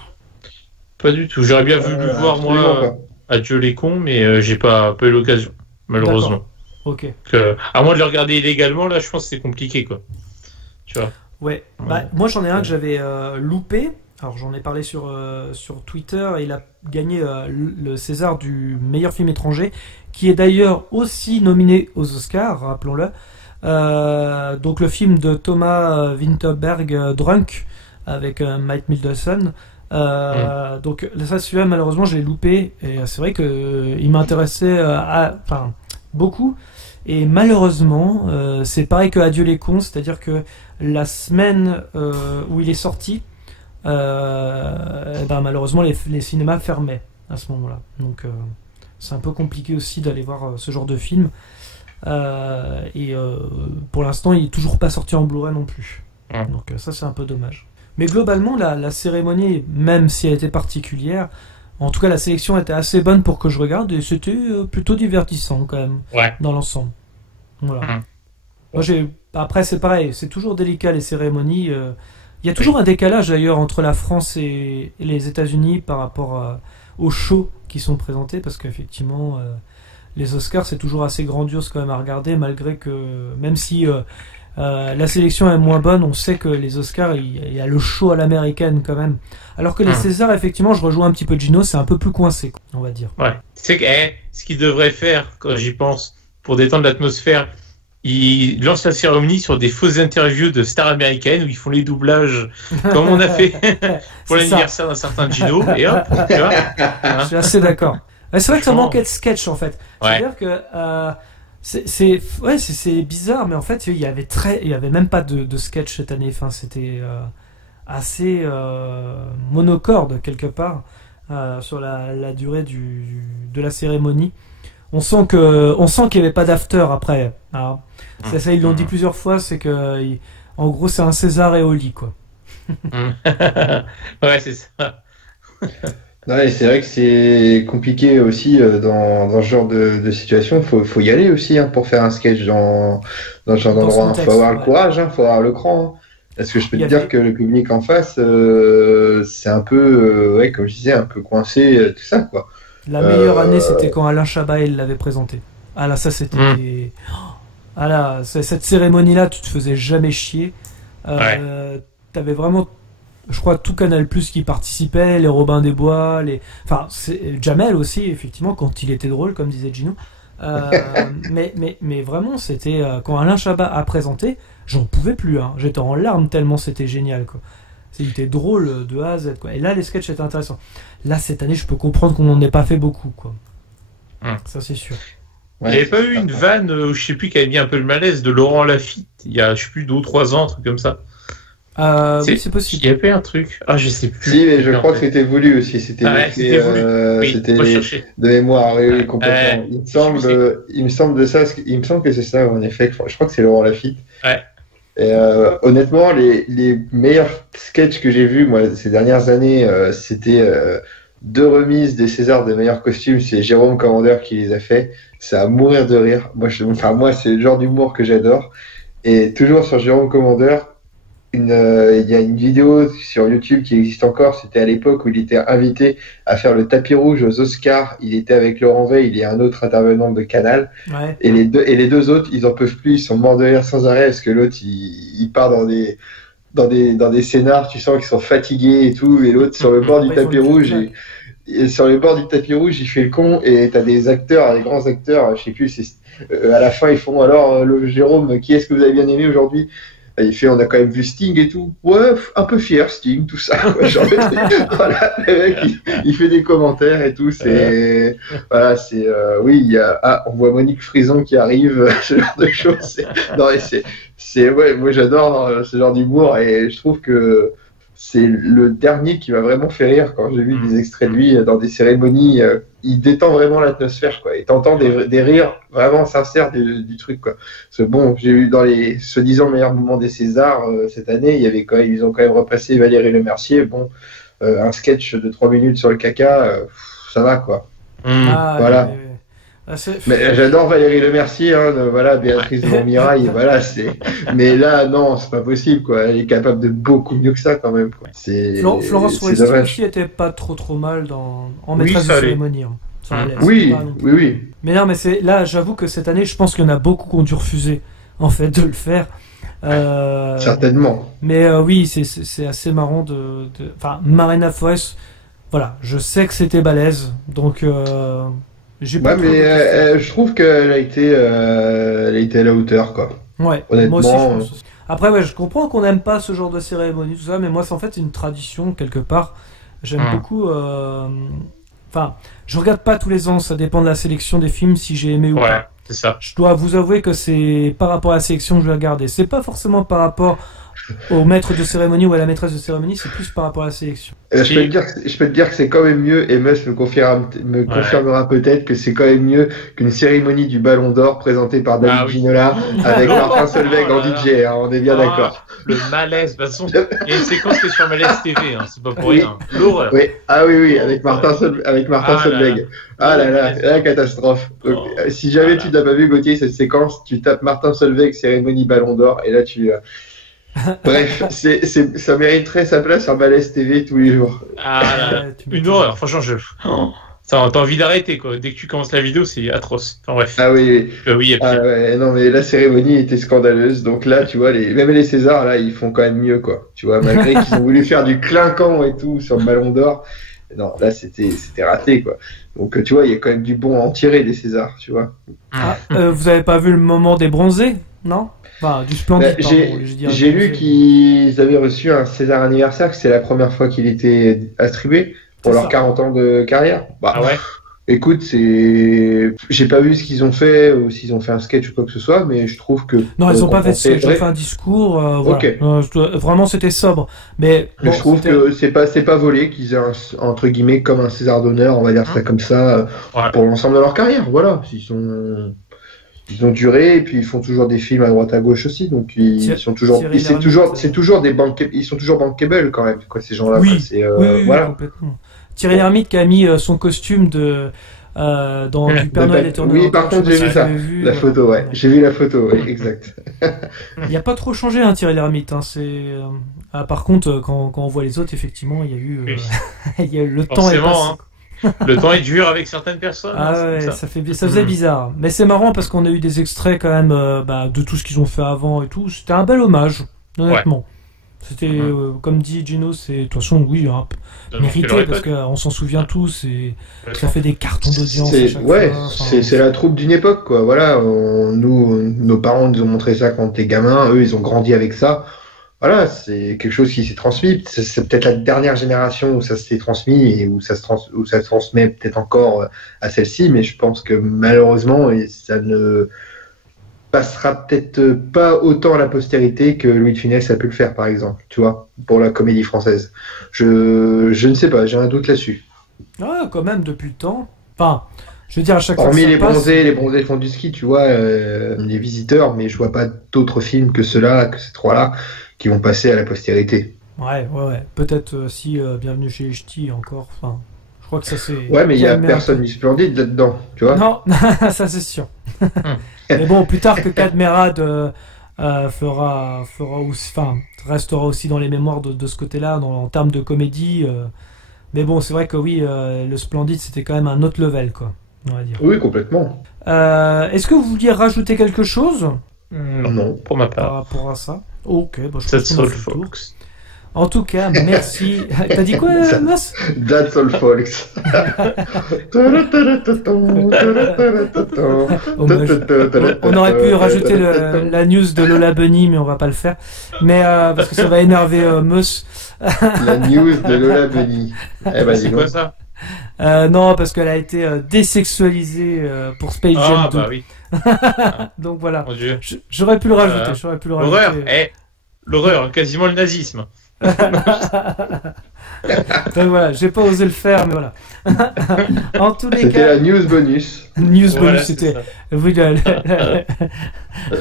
Pas du tout. J'aurais bien voulu voir moi Adieu les cons, mais j'ai pas eu l'occasion, malheureusement. D'accord. Ok. À moins de le regarder illégalement, là, je pense que c'est compliqué, quoi. Tu vois. Ouais. Moi, j'en ai un que j'avais loupé. Alors, j'en ai parlé sur Twitter. Et il a gagné le César du meilleur film étranger, qui est d'ailleurs aussi nominé aux Oscars, rappelons-le. Donc, le film de Thomas Vinterberg, Drunk, avec Mike Mickelson. Donc, ça, celui-là, malheureusement, je l'ai loupé. Et c'est vrai qu'il m'intéressait beaucoup. Et malheureusement, c'est pareil que Adieu les cons, c'est-à-dire que la semaine où il est sorti, malheureusement les cinémas fermaient à ce moment-là. Donc c'est un peu compliqué aussi d'aller voir ce genre de film. Pour l'instant, il n'est toujours pas sorti en Blu-ray non plus. Donc ça, c'est un peu dommage. Mais globalement, la cérémonie, même si elle était particulière, en tout cas, la sélection était assez bonne pour que je regarde et c'était plutôt divertissant quand même dans l'ensemble. Voilà. Moi, après, c'est pareil, c'est toujours délicat les cérémonies. Il y a toujours un décalage d'ailleurs entre la France et les États-Unis par rapport aux shows qui sont présentés parce qu'effectivement, les Oscars c'est toujours assez grandiose quand même à regarder malgré que même si la sélection est moins bonne, on sait que les Oscars, il y a le show à l'américaine quand même. Alors que les Césars, effectivement, je rejoins un petit peu Gino, c'est un peu plus coincé, on va dire. Ouais. C'est que ce qu'ils devraient faire, quand j'y pense, pour détendre l'atmosphère, ils lancent la cérémonie sur des fausses interviews de stars américaines où ils font les doublages, comme on a fait pour l'anniversaire d'un certain Gino, et hop, tu vois. Je suis assez d'accord. C'est vrai que ça manquait de sketch, en fait. C'est-à-dire que... c'est bizarre, mais en fait il y avait même pas de sketch cette année. Enfin, c'était assez monocorde quelque part sur la durée de la cérémonie. On sent qu'il n'y avait pas d'after après. Alors, ça ils l'ont dit plusieurs fois, c'est que en gros c'est un César et au lit quoi. Ouais, c'est ça. Ouais, c'est vrai que c'est compliqué aussi dans ce genre de situation. Faut y aller aussi pour faire un sketch dans ce genre d'endroit. Faut avoir le courage, faut avoir le cran. Parce que je peux te dire que le public en face, c'est un peu, comme je disais, un peu coincé, tout ça, quoi. La meilleure année, c'était quand Alain Chabat il l'avait présenté. Ah là, ça c'était. Ah là, cette cérémonie-là, tu te faisais jamais chier. T'avais vraiment. Je crois tout Canal+ qui participait, les Robin des Bois, Jamel aussi, effectivement, quand il était drôle, comme disait Gino. Mais vraiment, c'était quand Alain Chabat a présenté, j'en pouvais plus. J'étais en larmes tellement c'était génial, quoi. C'était drôle de A à Z, quoi. Et là, les sketchs étaient intéressants. Là, cette année, je peux comprendre qu'on n'en ait pas fait beaucoup, quoi. Ça, c'est sûr. Il n'y avait pas eu une vanne, je sais plus, qui avait mis un peu le malaise de Laurent Lafitte, il y a, je sais plus, 2 ou 3 ans, un truc comme ça. Oui, c'est possible. Il y avait un truc. Ah, je sais plus. Si, mais je crois que c'était voulu aussi. C'était voulu. Oui, c'était de mémoire, complètement. Il me semble que c'est ça, en effet. Je crois que c'est Laurent Lafitte. Ouais. Et, honnêtement, les meilleurs sketchs que j'ai vus, moi, ces dernières années, c'était 2 remises des Césars des meilleurs costumes. C'est Jérôme Commandeur qui les a fait. C'est à mourir de rire. Moi, c'est le genre d'humour que j'adore. Et toujours sur Jérôme Commandeur, il y a une vidéo sur YouTube qui existe encore. C'était à l'époque où il était invité à faire le tapis rouge aux Oscars. Il était avec Laurent Veil, il y a un autre intervenant de Canal. Ouais. Et les deux autres, ils en peuvent plus, ils sont morts de rire sans arrêt parce que l'autre, il part dans des scénars, tu sens qu'ils sont fatigués et tout. Et l'autre, sur le bord du tapis rouge, et sur le bord du tapis rouge, il fait le con. Et t'as des acteurs, des grands acteurs, je sais plus, à la fin, ils font alors, le Jérôme, qui est-ce que vous avez bien aimé aujourd'hui? Il fait, on a quand même vu Sting et tout. Ouais, un peu fier, Sting, tout ça. Quoi. Genre, voilà, le mec, il fait des commentaires et tout. C'est, voilà, c'est, oui, il y a, on voit Monique Frison qui arrive, ce genre de choses. Non, mais ouais, moi j'adore ce genre d'humour et je trouve que c'est le dernier qui m'a vraiment fait rire quand j'ai vu des extraits de lui dans des cérémonies. Il détend vraiment l'atmosphère, quoi. Et t'entends des rires vraiment sincères du truc, quoi. Parce que bon, j'ai eu dans les soi-disant meilleurs moments des Césars cette année, il y avait ils ont quand même repassé Valérie Lemercier. Bon, un sketch de 3 minutes sur le caca, ça va, quoi. Voilà. Ouais. Mais j'adore Valérie Lemercier, hein, voilà, Béatrice de Montmirail, voilà, mais là, non, c'est pas possible, quoi. Elle est capable de beaucoup mieux que ça, quand même, quoi. Florence Foresti aussi était pas trop mal en maîtresse de cérémonie. Hein. Ça allait, oui. Mais non, mais là, j'avoue que cette année, je pense qu'il y en a beaucoup qui ont dû refuser, en fait, de le faire. Certainement. Mais oui, c'est assez marrant Enfin, Marina Foïs, voilà, je sais que c'était balèze, donc... je trouve qu'elle a été à la hauteur, quoi. Ouais, honnêtement. Moi aussi, je pense. Après, ouais, je comprends qu'on n'aime pas ce genre de cérémonie, tout ça, mais moi, c'est en fait une tradition, quelque part. J'aime beaucoup... Enfin, je regarde pas tous les ans, ça dépend de la sélection des films, si j'ai aimé ou pas. C'est ça. Je dois vous avouer que c'est par rapport à la sélection que je vais regarder. C'est pas forcément par rapport au maître de cérémonie ou à la maîtresse de cérémonie, c'est plus par rapport à la sélection. Je peux te dire que c'est quand même mieux, et Mus me confirmera peut-être que c'est quand même mieux qu'une cérémonie du Ballon d'Or présentée par David Ginola avec Martin Solveig en DJ, hein, on est bien d'accord. Le malaise, de toute façon, il y a une séquence qui est sur Malaise TV, hein, c'est pas pour rien. L'horreur. Oui, oui, avec Martin Solveig. Ah là là, la catastrophe. Donc, si jamais tu n'as pas vu, Gauthier, cette séquence, tu tapes Martin Solveig, cérémonie Ballon d'Or, et là tu... Bref, ça mériterait sa place sur Malaise TV tous les jours. Une horreur, franchement, t'as envie d'arrêter, quoi. Dès que tu commences la vidéo, c'est atroce. Enfin bref. Ah oui. Oui, non, mais la cérémonie était scandaleuse. Donc là, tu vois, même les Césars, là, ils font quand même mieux, quoi. Tu vois, malgré qu'ils ont voulu faire du clinquant et tout sur le Ballon d'Or. Non, là, c'était raté, quoi. Donc, tu vois, il y a quand même du bon à en tirer des Césars, tu vois. Vous avez pas vu le moment des bronzés, non? Enfin, du splendide, j'ai lu qu'ils avaient reçu un César anniversaire, que c'est la première fois qu'il était attribué pour leurs 40 ans de carrière. Ah ouais. Écoute, j'ai pas vu ce qu'ils ont fait ou s'ils ont fait un sketch ou quoi que ce soit, mais je trouve que... Non, ils ont pas fait de sketch, ils ont fait un discours, okay. Vraiment, c'était sobre. Mais je trouve que c'est pas volé qu'ils aient entre guillemets comme un César d'honneur, on va dire ça comme ça, pour l'ensemble de leur carrière. Voilà, ils ont duré et puis ils font toujours des films à droite à gauche aussi, donc ils sont toujours, c'est toujours des ils sont toujours bankable quand même, quoi, ces gens-là. Oui, voilà. Complètement. Thierry Lhermitte qui a mis son costume du Père Noël éternel. Oui, par contre, j'ai vu ça. La photo, ouais. J'ai vu la photo, oui, exact. Il n'y a pas trop changé, hein, Thierry Lhermitte. Hein, par contre, quand on voit les autres, effectivement, il y a eu, il y a eu le temps est passé. Hein. Le temps est dur avec certaines personnes. Ça faisait bizarre. Mais c'est marrant parce qu'on a eu des extraits quand même de tout ce qu'ils ont fait avant et tout. C'était un bel hommage, honnêtement. C'était, comme dit Gino, c'est de toute façon, oui, mérité parce qu'on s'en souvient tous et ça fait des cartons d'audience. C'est la troupe d'une époque, quoi. Voilà, nos parents nous ont montré ça quand on était gamins. Eux, ils ont grandi avec ça. Voilà, c'est quelque chose qui s'est transmis. C'est peut-être la dernière génération où ça s'est transmis et où ça se transmet peut-être encore à celle-ci, mais je pense que malheureusement, ça ne passera peut-être pas autant à la postérité que Louis de Funès a pu le faire, par exemple, tu vois, pour la comédie française. Je ne sais pas, j'ai un doute là-dessus. Ah, quand même, depuis le temps. Enfin, je veux dire, à chaque fois. Hormis les bronzés font du ski, tu vois, les visiteurs, mais je vois pas d'autres films que ceux-là, que ces trois-là, qui vont passer à la postérité. Ouais. Peut-être si Bienvenue chez les Ch'tis encore. Enfin, je crois que ça c'est. Ouais, mais il y a personne du splendide là-dedans, tu vois. Non, ça c'est sûr. Mais bon, plus tard que Cadmerade restera aussi dans les mémoires de ce côté-là, en termes de comédie. Mais bon, c'est vrai que oui, le Splendide, c'était quand même un autre level, quoi, on va dire. Oui, complètement. Est-ce que vous vouliez rajouter quelque chose? Non, pour ma part. Par rapport à ça. Ok, bah, je That's pense qu'on a all, fait le tour. folks. En tout cas, merci. T'as dit quoi, Mas? That's all, folks. On aurait pu rajouter la news de Lola Bunny, mais on va pas le faire. Mais parce que ça va énerver Meus. La news de Lola Bunny. Eh ben, C'est quoi ça? Non, parce qu'elle a été désexualisée pour Space Jam 2. Bah oui. Donc voilà. Mon Dieu. J'aurais pu le rajouter. L'horreur, l'horreur, quasiment le nazisme. Donc voilà, j'ai pas osé le faire, mais voilà. En tous les c'était cas, la news bonus. Voilà, c'était oui,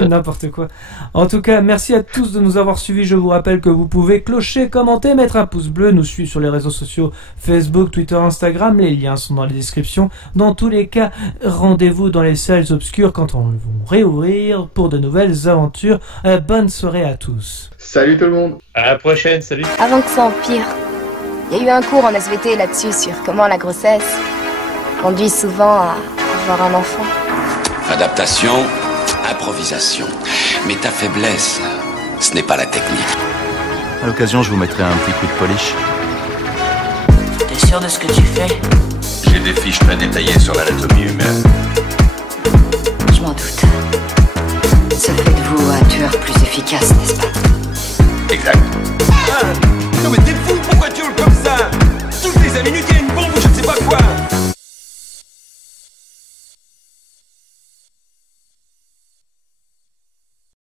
n'importe quoi. En tout cas, merci à tous de nous avoir suivis. Je vous rappelle que vous pouvez clocher, commenter, mettre un pouce bleu, nous suivre sur les réseaux sociaux Facebook, Twitter, Instagram. Les liens sont dans les descriptions. Dans tous les cas, rendez-vous dans les salles obscures quand on va réouvrir pour de nouvelles aventures. Bonne soirée à tous. Salut tout le monde. À la prochaine, salut. Avant que ça empire, il y a eu un cours en SVT là-dessus sur comment la grossesse conduit souvent à avoir un enfant. Adaptation, improvisation. Mais ta faiblesse, ce n'est pas la technique. À l'occasion, je vous mettrai un petit coup de polish. T'es sûr de ce que tu fais? J'ai des fiches très détaillées sur l'anatomie humaine. Je m'en doute. Ça fait de vous un tueur plus efficace, n'est-ce pas? Exact.